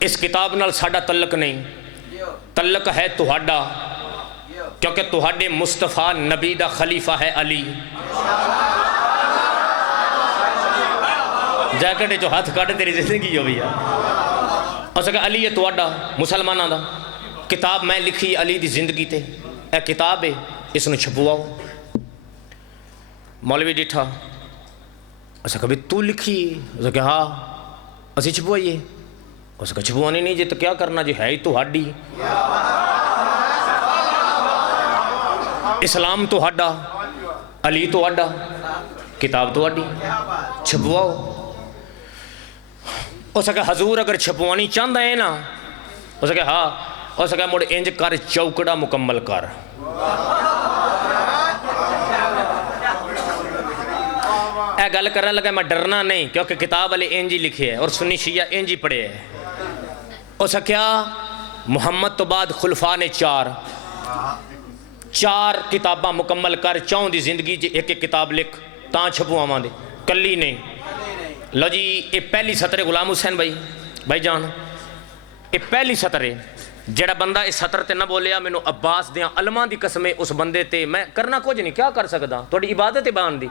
اس کتاب نال ساڈا تعلق نہیں، تعلق ہے تہاڈا، کیونکہ تہاڈے مصطفیٰ نبی دا خلیفہ ہے علی۔ جیکٹ جو ہاتھ کاٹے تیری زندگی ہو بھی ہے، اچھا کہ علی ہے تہاڈا مسلمانہ دا، کتاب میں لکھی علی دی زندگی تے، اے کتاب ہے اس نے چھپواؤ۔ مولوی ڈیٹھا، اچھا کبھی تو لکھی؟ اچھا کہ ہاں اسی چھپوائیے، اچھا کہ چھپوانی نہیں جی تو کیا کرنا جی، ہے ہی تو ہاڈی، اسلام تو ہاڈا، علی تو ہاڈا، کتاب تو ہاڈی، چھپواؤ۔ اچھا کہ حضور اگر چھپوانی چاہتا ہے نا، اچھا کہ ہاں، اچھا کہ مڑ انج کر چوکڑا مکمل کر۔ اے گل کرنے لگا میں ڈرنا نہیں، کیونکہ کتاب والے انج ہی لکھے ہے اور سنی شیعہ انج ہی پڑھے ہے۔ اچھا کیا محمد تو بعد خلفاء نے 4 کتاباں مکمل کر، چاہوں دی زندگی جی ایک ایک کتاب لکھ تاں چھپو آواں دے، کلی نہیں۔ لو جی یہ پہلی سطر غلام حسین بھائی جان، یہ پہلی سطر ہے، جڑا بندہ اس سطر تے نہ بولیا مینو عباس دیاں علماء دی قسمیں اس بندے تے میں کرنا کچھ نہیں، کیا کر سکدا، تھوڑی عبادت ہے بان دی،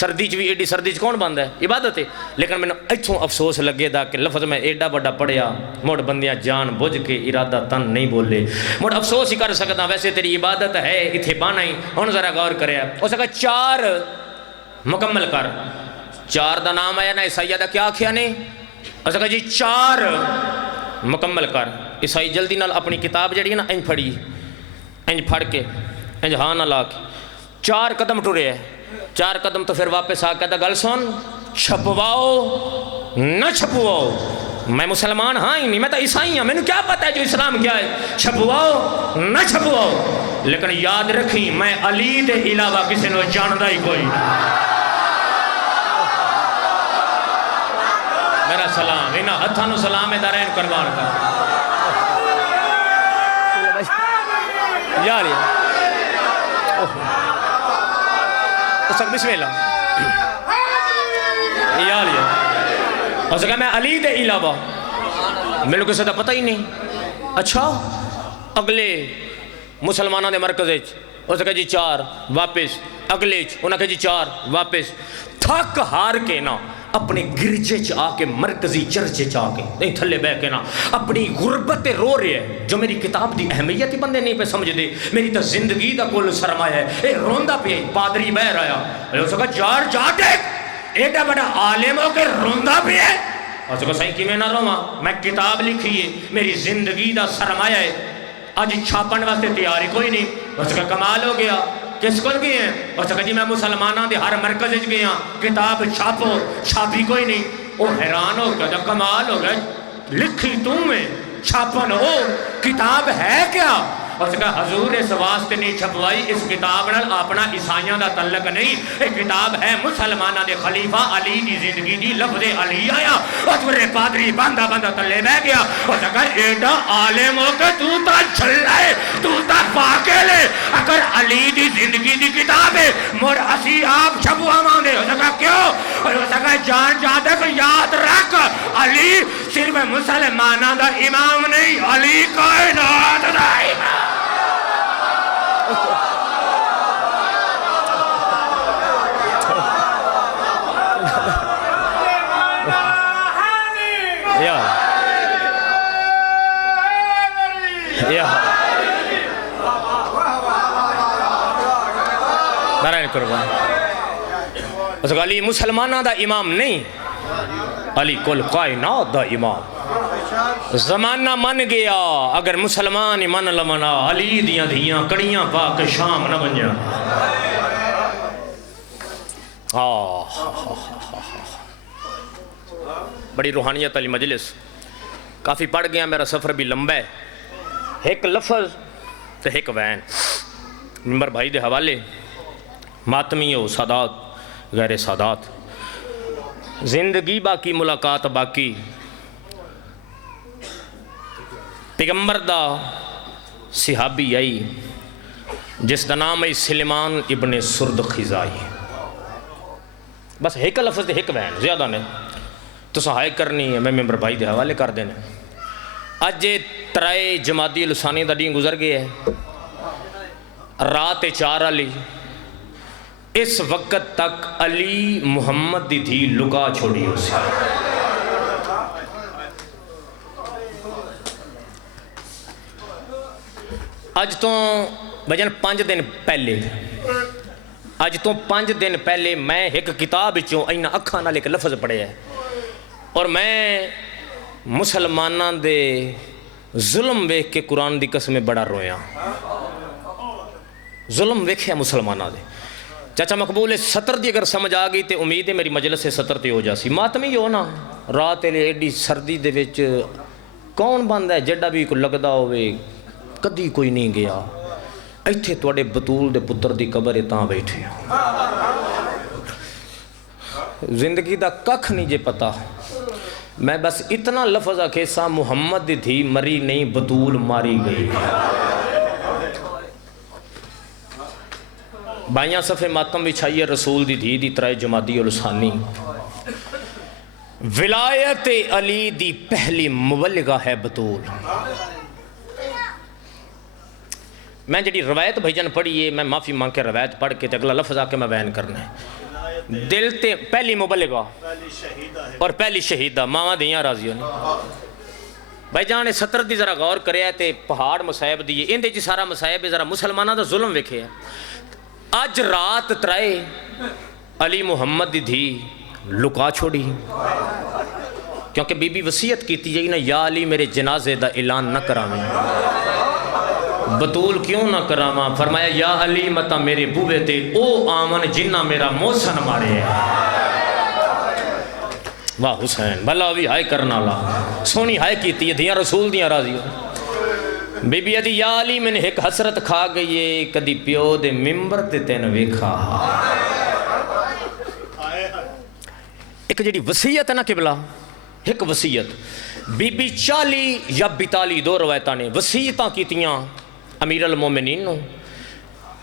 سردی چ بھی ایڈی سردی چ کون باندا ہے، عبادت ہے، لیکن میں ایتھوں افسوس لگے دا کہ لفظ میں ایڈا بڑا پڑھیا، مڑ بندیاں جان بجھ کے ارادہ تن نہیں بولے، مڑ افسوس ہی کر سکدا، ویسے تیری عبادت ہے اتھے بانا ہی، ہن ذرا غور کریا، ہو سکا 4 مکمل کر، 4 دا نام آیا نا عیسائیہ دا کیا آکھیا نے، ہو سکا جی 4 مکمل کر۔ عیسائی جلدی نال اپنی کتاب جڑی ہے نا انج پھڑی، انج پھڑ کے انج ہاں نہ لا کے 4 قدم ٹرے ہے، 4 قدم تو پھر واپس آ کے دا گل سن، چھپواؤ نہ چھپواؤ، میں مسلمان ہاں ہی نہیں، میں تو عیسائی ہوں، میں نے کیا پتہ ہے جو اسلام کیا ہے، چھپواؤ نہ چھپواؤ، لیکن یاد رکھیں میں علی دے علاوہ کسی نے جاندہ ہی کوئی نہیں۔ میرا سلام انہا ہتھانو سلام دارین قربان کا یا لیا اسک بسم اللہ یا لیا اس کہا میں علی دے علاوہ میرے کسی دا پتہ ہی نہیں۔ اچھا اگلے مسلمانہ دے مرکز اس کہا جی 4 واپس، اگلے انہا کہا جی 4 واپس، تھک ہار کے نا اپنے گرجے چاہ کے مرکزی چرچے چاہ کے نہیں تھلے بے کے نا اپنی غربت رو رہے ہیں، جو میری کتاب دی اہمیت ہی بندے نہیں پہ سمجھ دے، میری تا زندگی دا کل سرمایہ ہے، اے روندہ پہ پادری بہ رہا ہے، اس کہا جار جاٹک ایڈا بڑا عالم ہو کے روندہ پہ ہے، اس کہا صحیح کی میں نہ رہا، میں کتاب لکھی ہے، میری زندگی دا سرمایہ ہے، آج چھاپن واسطے تیاری کوئی نہیں، اس کہا کمال ہو گیا، کس کو گئے ہیں؟ اور سکھا جی میں مسلمانہ دے ہر مرکز گئے ہیں، کتاب چھاپو، چھاپی کوئی نہیں، وہ حیران ہو گیا، جب کمال ہو گیا، لکھی تم میں چھاپن ہو، کتاب ہے کیا؟ اور سکھا حضور اس واسطے نہیں چھپوائی، اس کتاب نال اپنا عیسائیوں دا تعلق نہیں، ایک کتاب ہے مسلمانہ دے خلیفہ علی دی زندگی دی، لفظ علی آیا، اور میرے پادری باندھا باندھا تلے بہ گیا، اور سکھا ایڈا عالم ہو کہ تو تا چھلائے، تو تا پاکے لے، اگر علی دی زندگی دی کتاب ہے، مر اسی آپ چھپوا ماندے، اور سکھا کیوں؟ اور سکھا جان جاتے کو یاد رکھ، علی صرف مسلمانہ دا امام نہیں، علی کائنات دا امام۔ نارائن قربان، اس کو علی مسلمانہ دا امام نہیں، علی کل کائنات دا امام زمانہ من گیا اگر مسلمان من لمنا علی دیاں دھیاں کڑیاں پا کے شام نہ بن جا بڑی روحانیت علی مجلس کافی پڑھ گیا میرا سفر بھی لمبا ہے ایک لفظ تو ایک وین ممبر بھائی دے حوالے ماتمی ہو سادات غیر سادات زندگی باقی ملاقات باقی پیغمبر دا صحابی آئی جس دا نام ہے سلیمان ابن سرد خزائی بس ایک لفظ دے ایک وین زیادہ نے تو سہائے کرنی ہے میں ممبر بھائی دے حوالے کر دینے اج ترائے جمادی لسانی دا دین گزر گئے ہے رات 4 علی اس وقت تک علی محمد دی تھی لکا چھوڑی ہو سی اج تو بجن 5 دن پہلے اج تو 5 دن پہلے میں ایک کتاب چوں اینا اکھاں نال ایک لفظ پڑھے ہے اور میں مسلمانہ دے ظلم ویکھ کے قرآن دی قسم بڑا رویا ظلم ویکھیا مسلمانہ دے چاچا مقبول 70 دی اگر سمجھ آ گئی تے امید ہے میری مجلس سے 70 تے ہو جاسی ماتمی ہو نا رات ایڈی سردی دے وچ کون بندہ ہے جڑا بھی کو لگدا ہوئے کدی کوئی نہیں گیا ایتھے توڑے بطول دے پتر دی قبر تاں بیٹھے زندگی دا ککھ نہیں جے پتا میں بس اتنا لفظ کیسا محمد دی تھی مری نہیں بطول ماری گئی بائیاں صفحے ماتم بچھائیے رسول دی تھی دی ترائے جمادی الثانی ولایت علی دی پہلی مبلغہ ہے بطول میں جڑی روایت بھیجن پڑھی ہے میں معافی مانگ کے روایت پڑھ کے اگلا لفظ آ کے میں بیان کرنا ہے دل تے پہلی مبلغہ اور پہلی شہیدہ ماما دیاں راضیوں نے بھائی جانے 70 دی ذرا غور کریا تے پہاڑ مصائب دیئے اندے جی سارا مصائب ذرا مسلمانہ دا ظلم وکھے اج رات ترائے علی محمد دی دھی لکا چھوڑی کیونکہ بی بی وصیت کیتی جائی نا یا علی میرے جنازے دا اعلان نہ کراویں بطول کیوں نہ کراواں فرمایا یا علی متا میرے بوے تے او آمن جنہ میرا موسن مارے ہے واہ حسین بھلا بھی ہائے کرنا اللہ سونی ہائے کیتی ہے دھیاں رسول دیاں راضی ہو بی بی ادھی یا علی میں نے ایک حسرت کھا گئی ہے کدی پیو دے ممبر تے تین ویکھا ایک جڑی وصیت ہے نا قبلہ ایک وصیت بی بی 40 یا 42 دو روایتاں نے وصیتاں کیتیاں امیر المومنین نو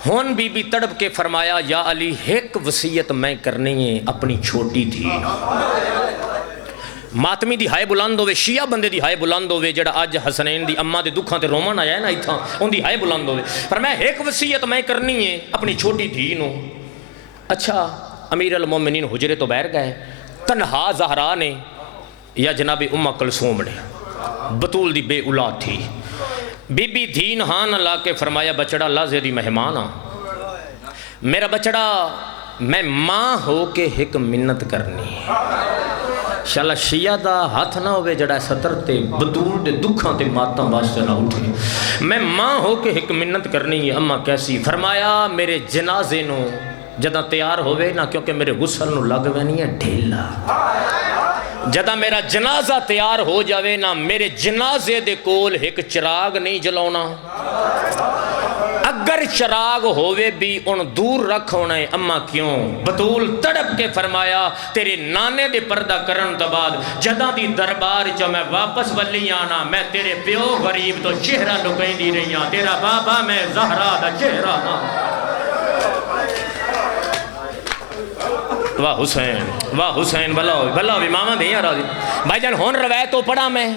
ہون بی بی تڑپ کے فرمایا یا علی ایک وصیت میں کرنی ہے اپنی چھوٹی تھی ماتمی دی ہائے بلند ہوئے شیعہ بندے دی ہائے بلند ہوئے جڑا آج حسنین دی اماں دے دکھاں تے رومن آیا ہے نا ایتھاں ان دی ہائے بلند ہوئے فرمایا ایک وصیت میں کرنی ہے اپنی چھوٹی تھی نو اچھا امیر المومنین حجرے تو بیر گئے تنہا زہرا نے یا جناب امہ کلثوم نے بطول دی بے اولاد تھی بی بی دین ہاں لا کے فرمایا بچڑا لازے دی مہمانا میرا بچڑا میں ماں ہو کے ایک منت کرنی شالا شیعہ دا ہاتھ نہ ہوئے جڑا 70 تے بطول دے دکھاں تے ماتاں واسطے نہ اٹھے میں ماں ہو کے ایک منت کرنی ہے اماں کیسی فرمایا میرے جنازے نو جدہ تیار ہوئے نہ کیونکہ میرے غسل نو لگ وینی ہے ڈھیلا جدہ میرا جنازہ تیار ہو جاوے نا میرے جنازے دے کول ایک چراغ نہیں جلاؤنا اگر چراغ ہوئے بھی ان دور رکھ ہونا ہے اماں کیوں بطول تڑپ کے فرمایا تیرے نانے دے پردہ کرن تو بعد جدہ دی دربار جو میں واپس بلی آنا میں تیرے پیو غریب تو چہرہ لکیں دی رہی ہاں تیرا بابا میں زہرہ دا چہرہ نا واہ حسین بھلا ہوئی ماما دیں راضی بھائی جان ہون روایتوں پڑھا میں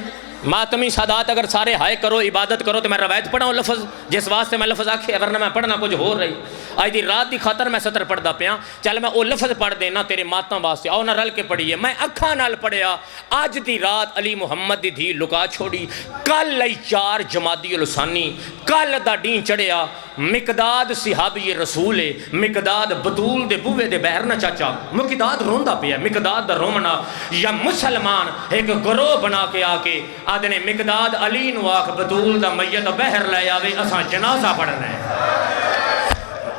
ماتمی سادات اگر سارے ہائے کرو عبادت کرو تو میں روایت پڑھاؤں لفظ جس واسطے میں لفظ آکھے ورنہ میں پڑھنا کچھ ہو رہی آج دی رات دی خاطر میں سطر پڑھدا پیا چل میں او لفظ پڑھ دینا تیرے ماتم واسطے آؤ نہ رل کے پڑھیے میں اکھاں نال پڑھیا آج دی رات علی محمد دی دھی لکا چھوڑی کل لئی 4 جمادی الثانی کل دا دین چڑھیا مقداد صحابی رسول ہے مقداد بطول دے بوے دے بہر نہ چاچا مقداد روندا پیا مقداد دا رومنا یا مسلمان ایک گروہ بنا کے آکے آدھنے مقداد علی نو آکھ بطول دا میت بہر لے آوے اساں جنازہ پڑھنا ہے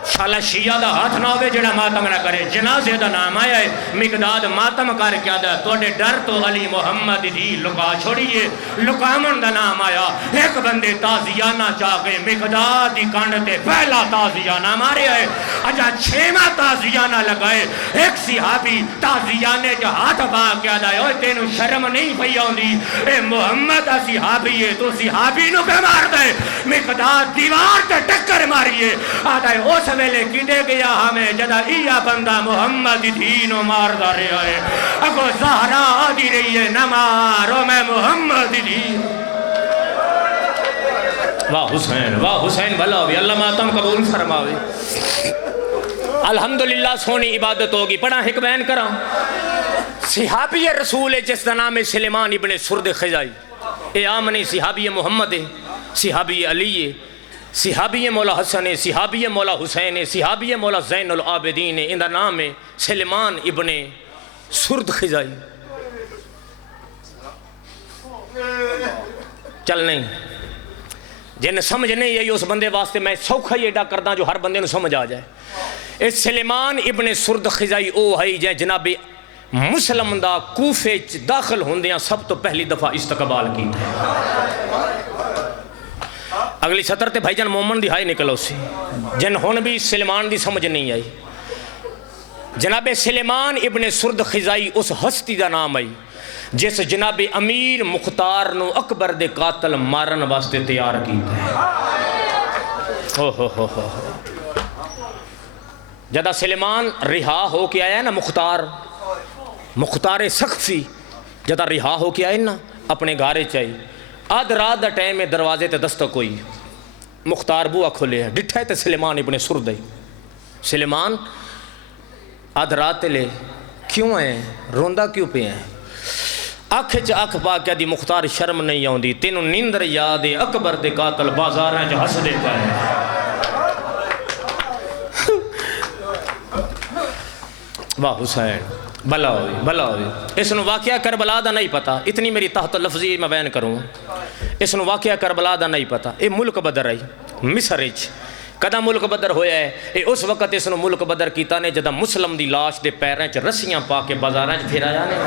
شالا شیعہ دا ہاتھ نہ ہوئے جڑا ماتم نہ کرے جنازے دا نام آیا ہے مقداد ماتم کر کیا دا توڑے ڈر تو علی محمد دی لکا چھوڑیے لکامن دا نام آیا ایک بندے تازیانہ چاہے مقداد دی کانڈتے پہلا تازیانہ مارے آئے اجا 6واں تازیانہ لگائے ایک صحابی تازیانے جو ہاتھ باہ کیا دا ہے تینو شرم نہیں پئی ہوندی اے محمد صحابی ہے تو صحابی نو پہ مار دے مقداد دیوار تے ٹکر ماریے آدھا ہے اس ویلے کیتے گیا ہمیں جدا ایا بندہ محمد دینو مار دا رہا ہے اگو زہرا آدھی رہی ہے نہ مارو میں محمد دین واہ حسین بھلاوی اللہ ماتم قبول فرماوی الحمدللہ سونی عبادت ہوگی پڑھا ایک بیان کرا صحابی رسول جس دا نام سلیمان ابن سرد خزائی اے آمنی صحابی محمد ہے صحابی علی ہے صحابی مولا حسن ہے صحابی مولا حسین ہے صحابی مولا زین العابدین ہے ان دا نام ہے سلیمان ابن سرد خزائی چل نہیں جن سمجھ نہیں ہے اس بندے واسطے میں سوکھا یہ ایڈا کردہ جو ہر بندے نو سمجھ آ جائے اس سلیمان ابن سرد خزائی او ہے جائے جناب مسلم دا کوفے داخل ہوندیاں سب تو پہلی دفعہ استقبال کی اگلی سطر تے بھائی جان مومن دی ہائی نکلو سی جن ہون بھی سلیمان دی سمجھ نہیں آئی جناب سلیمان ابن سرد خزائی اس ہستی دا نام آئی جس جناب امیر مختار نو اکبر دے قاتل مارن واسطے تیار کی جدہ سلیمان رہا ہو کے آیا نا مختار سخفی جدہ رہا ہو کے آئے نا اپنے گھارے چاہی آدھ رات دا ٹائم میں دروازے تے دستک ہوئی مختار بوا کھولے ہیں ڈٹھا ہے تے سلیمان ابن سرد ہے سلیمان آدھ رات تے لے کیوں ہیں روندہ کیوں پہ ہیں آنکھ آنکھ پا کیا دی مختار شرم نہیں آؤں دی تینوں نیندر یاد اکبر دے قاتل بازار ہیں جو ہس دیتا ہے واہ حسین بھلا ہوئی اس نو واقعہ کربلا دا نہیں پتا اتنی میری تحت لفظی میں بیان کروں اس نو واقعہ کربلا دا نہیں پتا اے ملک بدر آئی مصر اچ کدا ملک بدر ہویا ہے اے اس وقت اس نو ملک بدر کیتا نے جدہ مسلم دی لاش دے پیریں چ رسیاں پا کے بازاراں چ پھرایا نے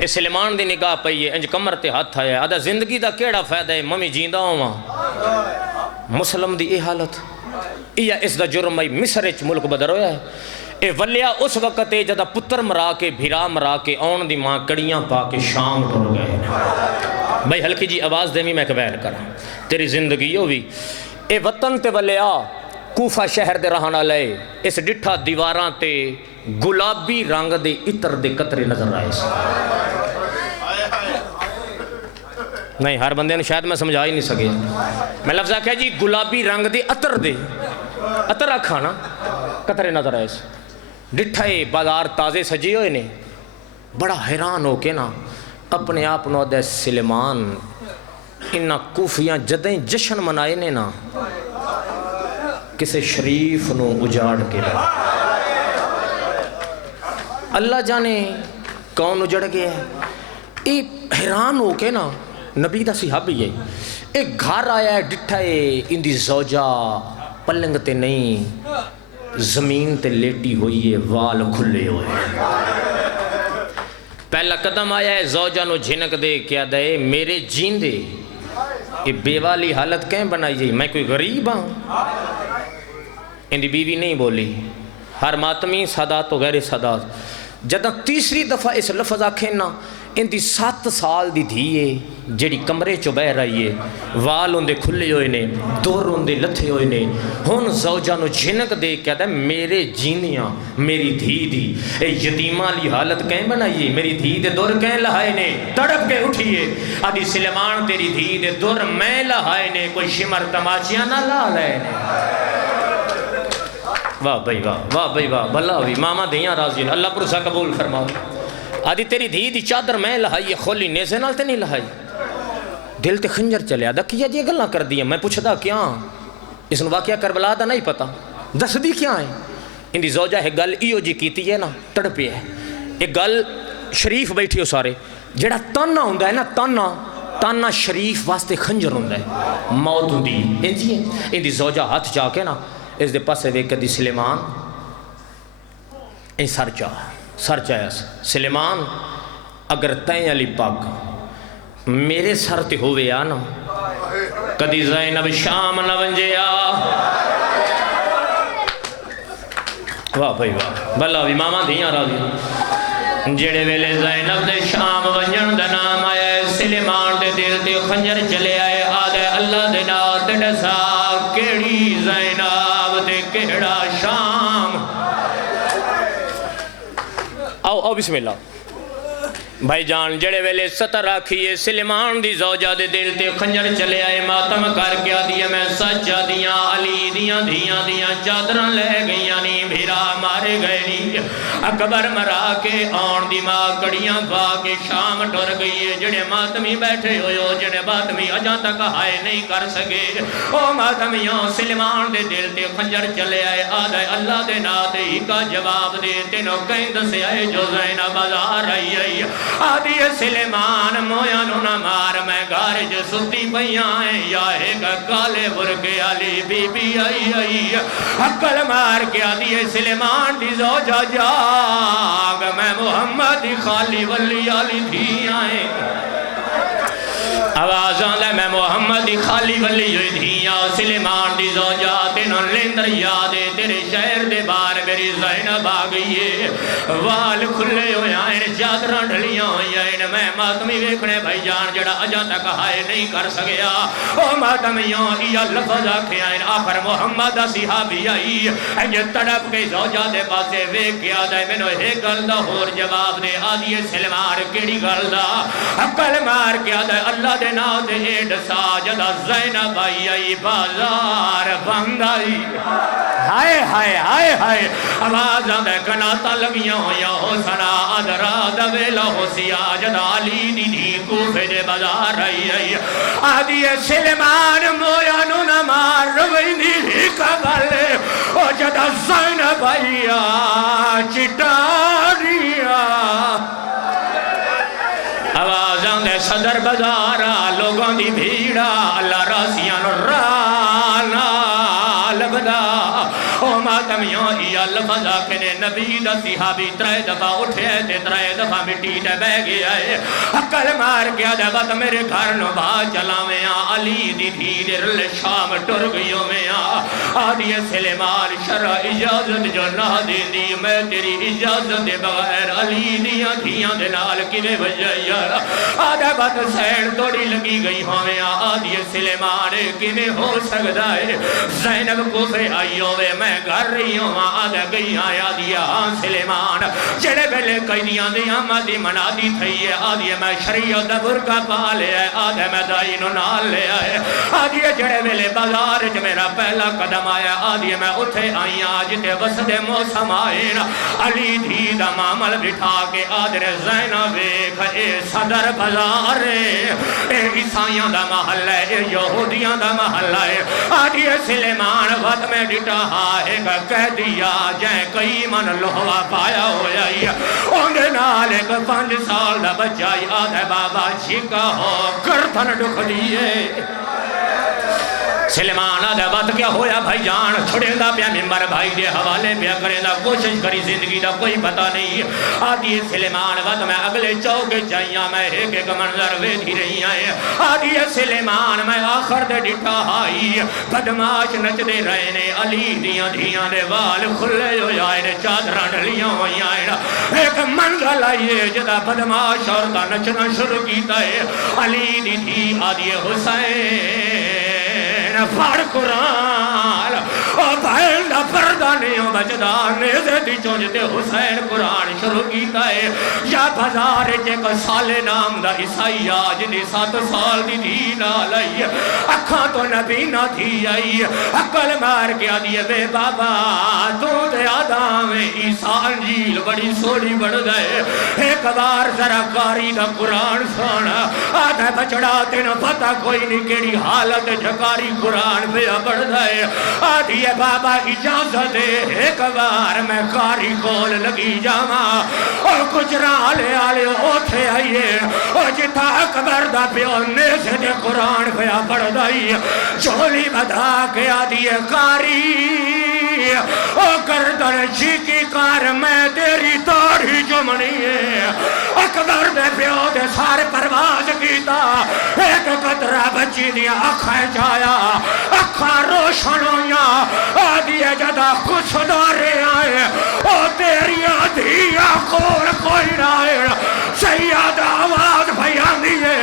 اے سلیمان دی نگاہ پئی ہے انج کمر تے ہاتھ آیا آدھا زندگی دا کیڑا فائدہ ہے ممی جیندہ ہواں مسلم دی اے حالت یا اس دا جرم آئی مصر اچ ملک بدر ہویا ہے اے ولیا اس وقت ہے جدہ پتر مرا کے بھیرا مرا کے آن دی ماں کڑیاں پا کے شام ٹر گئے بھائی ہلکی جی آواز دے میں قبیل کرا تیری زندگی ہوئی اے وطن تے ولیا کوفہ شہر دے رہانا لے اس ڈٹھا دیواراں تے گلابی رنگ دے عطر دے قطرے نظر آئے نہیں ہر بندے نے شاید میں سمجھا ہی نہیں سکے میں لفظہ کہا جی گلابی رنگ دے عطر دے عطر رکھا نا قطرے نظر آئے ڈٹھائے بازار تازے سجے ہوئے نے بڑا حیران ہو کے نا اپنے آپ نو دے سلیمان انہا کوفیاں جدیں جشن منائے نے نا کسے شریف نو اجاڑ کے اللہ جانے کون اجڑ گیا ہے ایک حیران ہو کے نا نبی دا صحابی ہے ایک گھر آیا ہے ڈٹھائے اندی زوجہ پلنگ تے نہیں زمین تے لیٹی ہوئی ہے وال کھلے ہوئے پہلا قدم آیا ہے زوجہ نو جھنک دے کیا دے میرے جین دے یہ بے والی حالت کہیں بنائی جائے میں کوئی غریب ہوں اندی بیوی نہیں بولی ہر ماتمی سادات و غیر سادات جدہ تیسری دفعہ اس لفظ آکھیں نا ان دی 7 سال دی دھی ہے جیڑی کمرے چو بہ رہی ہے، وال ان دے کھلے ہوئے نے، دور ان دے لتھے ہوئے نے، ہن زوجہ نو جھنک دے کہتا ہے میرے جینیاں میری دھی دی اے یتیمہ لی حالت کہیں بنائیے، میری دھی دے دور کہیں لہائے نے، تڑپ کے اٹھئیے آدھی سلیمان تیری دھی دے دور میں لہائے نے، کوئی شمر تماچیاں نہ لا لائے نے۔ واہ بھائی واہ، واہ بھائی واہ، بھلا ہوئی ماما دیاں راضی ہیں، اللہ پرسا قبول فرماؤ۔ آدھی تیری دھی دی چادر میں لہائی کھولی نیزے نال تے نہیں لہائی، دل تے خنجر چلے آدھا کیا جی گلہ کر دیا، میں پوچھ دا کیا اس نے واقعہ کربلا دا نہیں پتا دس دی کیا ہے۔ ان دی زوجہ ہے گل ایو جی کیتی ہے نا تڑپی ہے، ایک گل شریف بیٹھی ہو سارے جیڑا تانا ہوندہ ہے نا تانا شریف واسطے خنجر ہوندہ ہے، موت ہوندی ان دی زوجہ ہاتھ چاہ کے نا اس دے پاسے دیکھ کے دی سلیمان این سر چاہے سلیمان اگر تین علی پاک میرے سر تے ہوئے آنا کدی زینب شام نہ ونجے آ۔ واہ بھائی واہ، بھلا بھی ماما دیاں راضی جڑے ویلے زینب دے شام ونجن دا نام آیا سلیمان دے دل تے خنجر چلے آئے آدھے اللہ دے نات ڈسا کیڑی زینب دے کیڑا شام۔ آؤ بسم اللہ بھائی جان جڑے ویلے ستر راکھیے سلیمان دی زوجہ دے دل تے خنجر چلے آئے ماتم کر کے آدھیا میں سچا دیاں علی دیاں چادران لے گئیاں نہیں بھیرا مارے گئے نہیں اکبر مرا کے آن دی ماں کڑیاں پا کے شام ٹر گئی ہے جڑے ماتمی بیٹھے ہوئے ہو جڑے ماتمی اجاں تک ہائے نہیں کر سکے او ماتمیوں سلیمان دے دل تے خنجر چلے آئے آدھے اللہ دے ناتے ہی کا جواب دے تینوں کہیں دسے آئے جو زینب بازار آئی آدھی سلیمان مویا نو نہ مار میں گارج ستی پیاں ہیں یا ایک کالے برکے علی بی بی آئی عقل مار کے آدھی سلیمان دی زوجہ جاگ میں محمد خالی ولی علی تھی آئیں آوازاں لے میں محمد خالی ولی ہوئی دھیاں سلیمان دی زوجہ تینوں لیندر یادے تیرے شہر دے بار میری زینب آگئی ہے وال کھلے ہوئے آئین چادران ڈھلیاں ہوئی آئین میں ماتمی ویکھنے بھائی جان جڑا اجاں تک ہائے نہیں کر سکیا او ماتمیوں یا لفظ آکھے آئین آخر محمد صحابی آئی یہ تڑپ کے زوجہ دے پاسے ویکھ کے آدھے میں نو ایک گل دا اور جواب دے آدھی سلیمان کیڑی گل دا عقل مار کے آدھے اللہ دے نا دے ایڈ ساجدہ زینب آئی بازار بند آئی ہائے ہائے ہائے ہائے آوازاں دے کناتا لگیاں ہویا ہو سنا ادرا دویلا ہو سیاجدہ علی دی دی کوفے دے بازار آئی آدھی سلیمان مویا نو نمار روینی ہی کا گلے او جدہ زینب آئی چٹاریا آوازاں دے صدر بازارا لوگوں دی بھیڑا اللہ راسیاں رانا لبدا او ماتمیوں یا لفظ آکھنے نبی دا صحابی ترائے دفعہ اٹھے تے ترائے دفعہ مٹی تے بہ گیا ہے عقل مار کے آدھے وقت میرے گھر نو با چلا میں علی دی دھی رل شام ٹر گئیوں میں آدھی سلیمان شرع اجازت جو نہ دے دی میں تیری اجازت دے بغیر علی دیاں دھیاں دے نال کنے بجائی آدھے وقت سین توڑی لگی گئی ہمیں آدھی سلیمان کنے ہو سکتا ہے زینب کو پہ آئیوں میں گھر رہی ہوں آدھے گئی آیا دیا سلیمان جڑے پہلے قیدیاں دیا مدی منا دی تھی ہے آدھی میں شریعت دبر کا پا لے آئے آدھے میں دائنو نال لے آئے آدھی جڑے پہلے بازار جو میرا پہلا قدم آیا آدھی میں اٹھے آئی آجتے وسط موسم آئین علی دھی دا معامل بٹھا کے آدھے زینب ایک اے صدر بازار اے عیسائیاں دا محل ہے اے یہودیاں دا محل ہے آدھی سلیمان وقت میں ڈٹا ہے کہہ دیا جائے کئی من لوہا پایا ہو جائی انہیں نال ایک 5 سال دا بچائی آدھے بابا شکا ہو کرتن ڈکھ دیئے سلیمان آدھا بات کیا ہویا بھائی جان چھڑے دا پیا ممبر بھائی دے حوالے پیا کرے دا کوشش کری زندگی دا کوئی پتہ نہیں آدھی سلیمان وقت میں اگلے چوکے چاہیاں میں ایک منظر ویدھی رہی آئے آدھی سلیمان میں آخر دے ڈٹھا آئی بدماش نچ دے رہنے علی دیاں دیاں دے وال کھلے ہو جائے نے چادران ڈلیاں ہوئی آئے ایک منظر آئیے جدا بدماش اور دا نچنا شروع کیتا ہے علی دی تھی آدھی حسین پڑھ قرآن اور بہن دا پردانیوں بچدان نیزے دی چونجتے حسین قرآن شروع کیتا ہے یا بازار چیک سال نام دا عیسائی آج دی 7 سال دی دین آلائی اکھاں تو نبی نہ تھی آئی اکل مار کے دیئے بے بابا تو دے آدام عیسیٰ انجیل بڑی سوڑی بڑھ گئے ایک بار ذرا کاری دا قرآن سونا آدھے بچڑا تین پتہ کوئی نہیں کیڑی حالت جھکاری قرآن پہ بڑھ گئے آدھی بابا اجازت دے ایک بار میں کاری کول لگی جاما اور کچھ رالے آلے اوٹھے آئیے اور جتا اکبر دا پیونے سے دے قرآن پہ بڑھ گئی چولی بدا کے آدھی کاری او گردن چیکی کار میں تیری داڑھی جمنی ہے اکبر دے پیو دے سارے پرواز کیتا ایک قطرہ بچی دیا اکھائیں جایا اکھاں روشن ہویاں آدھی جدا کچھ دارے آئے او تیریاں دھیا کول کوئی رائے سیاد آواز بھیان دیئے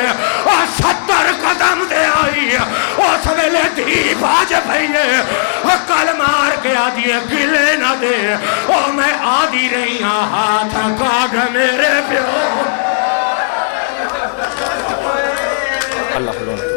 اور 70 قدم دے آئی اور سویلے دھی باج بھئیے کل مار کے آدھی گلے نہ دے اور میں آدھی رہی ہاتھ کاغ میرے پیو اللہ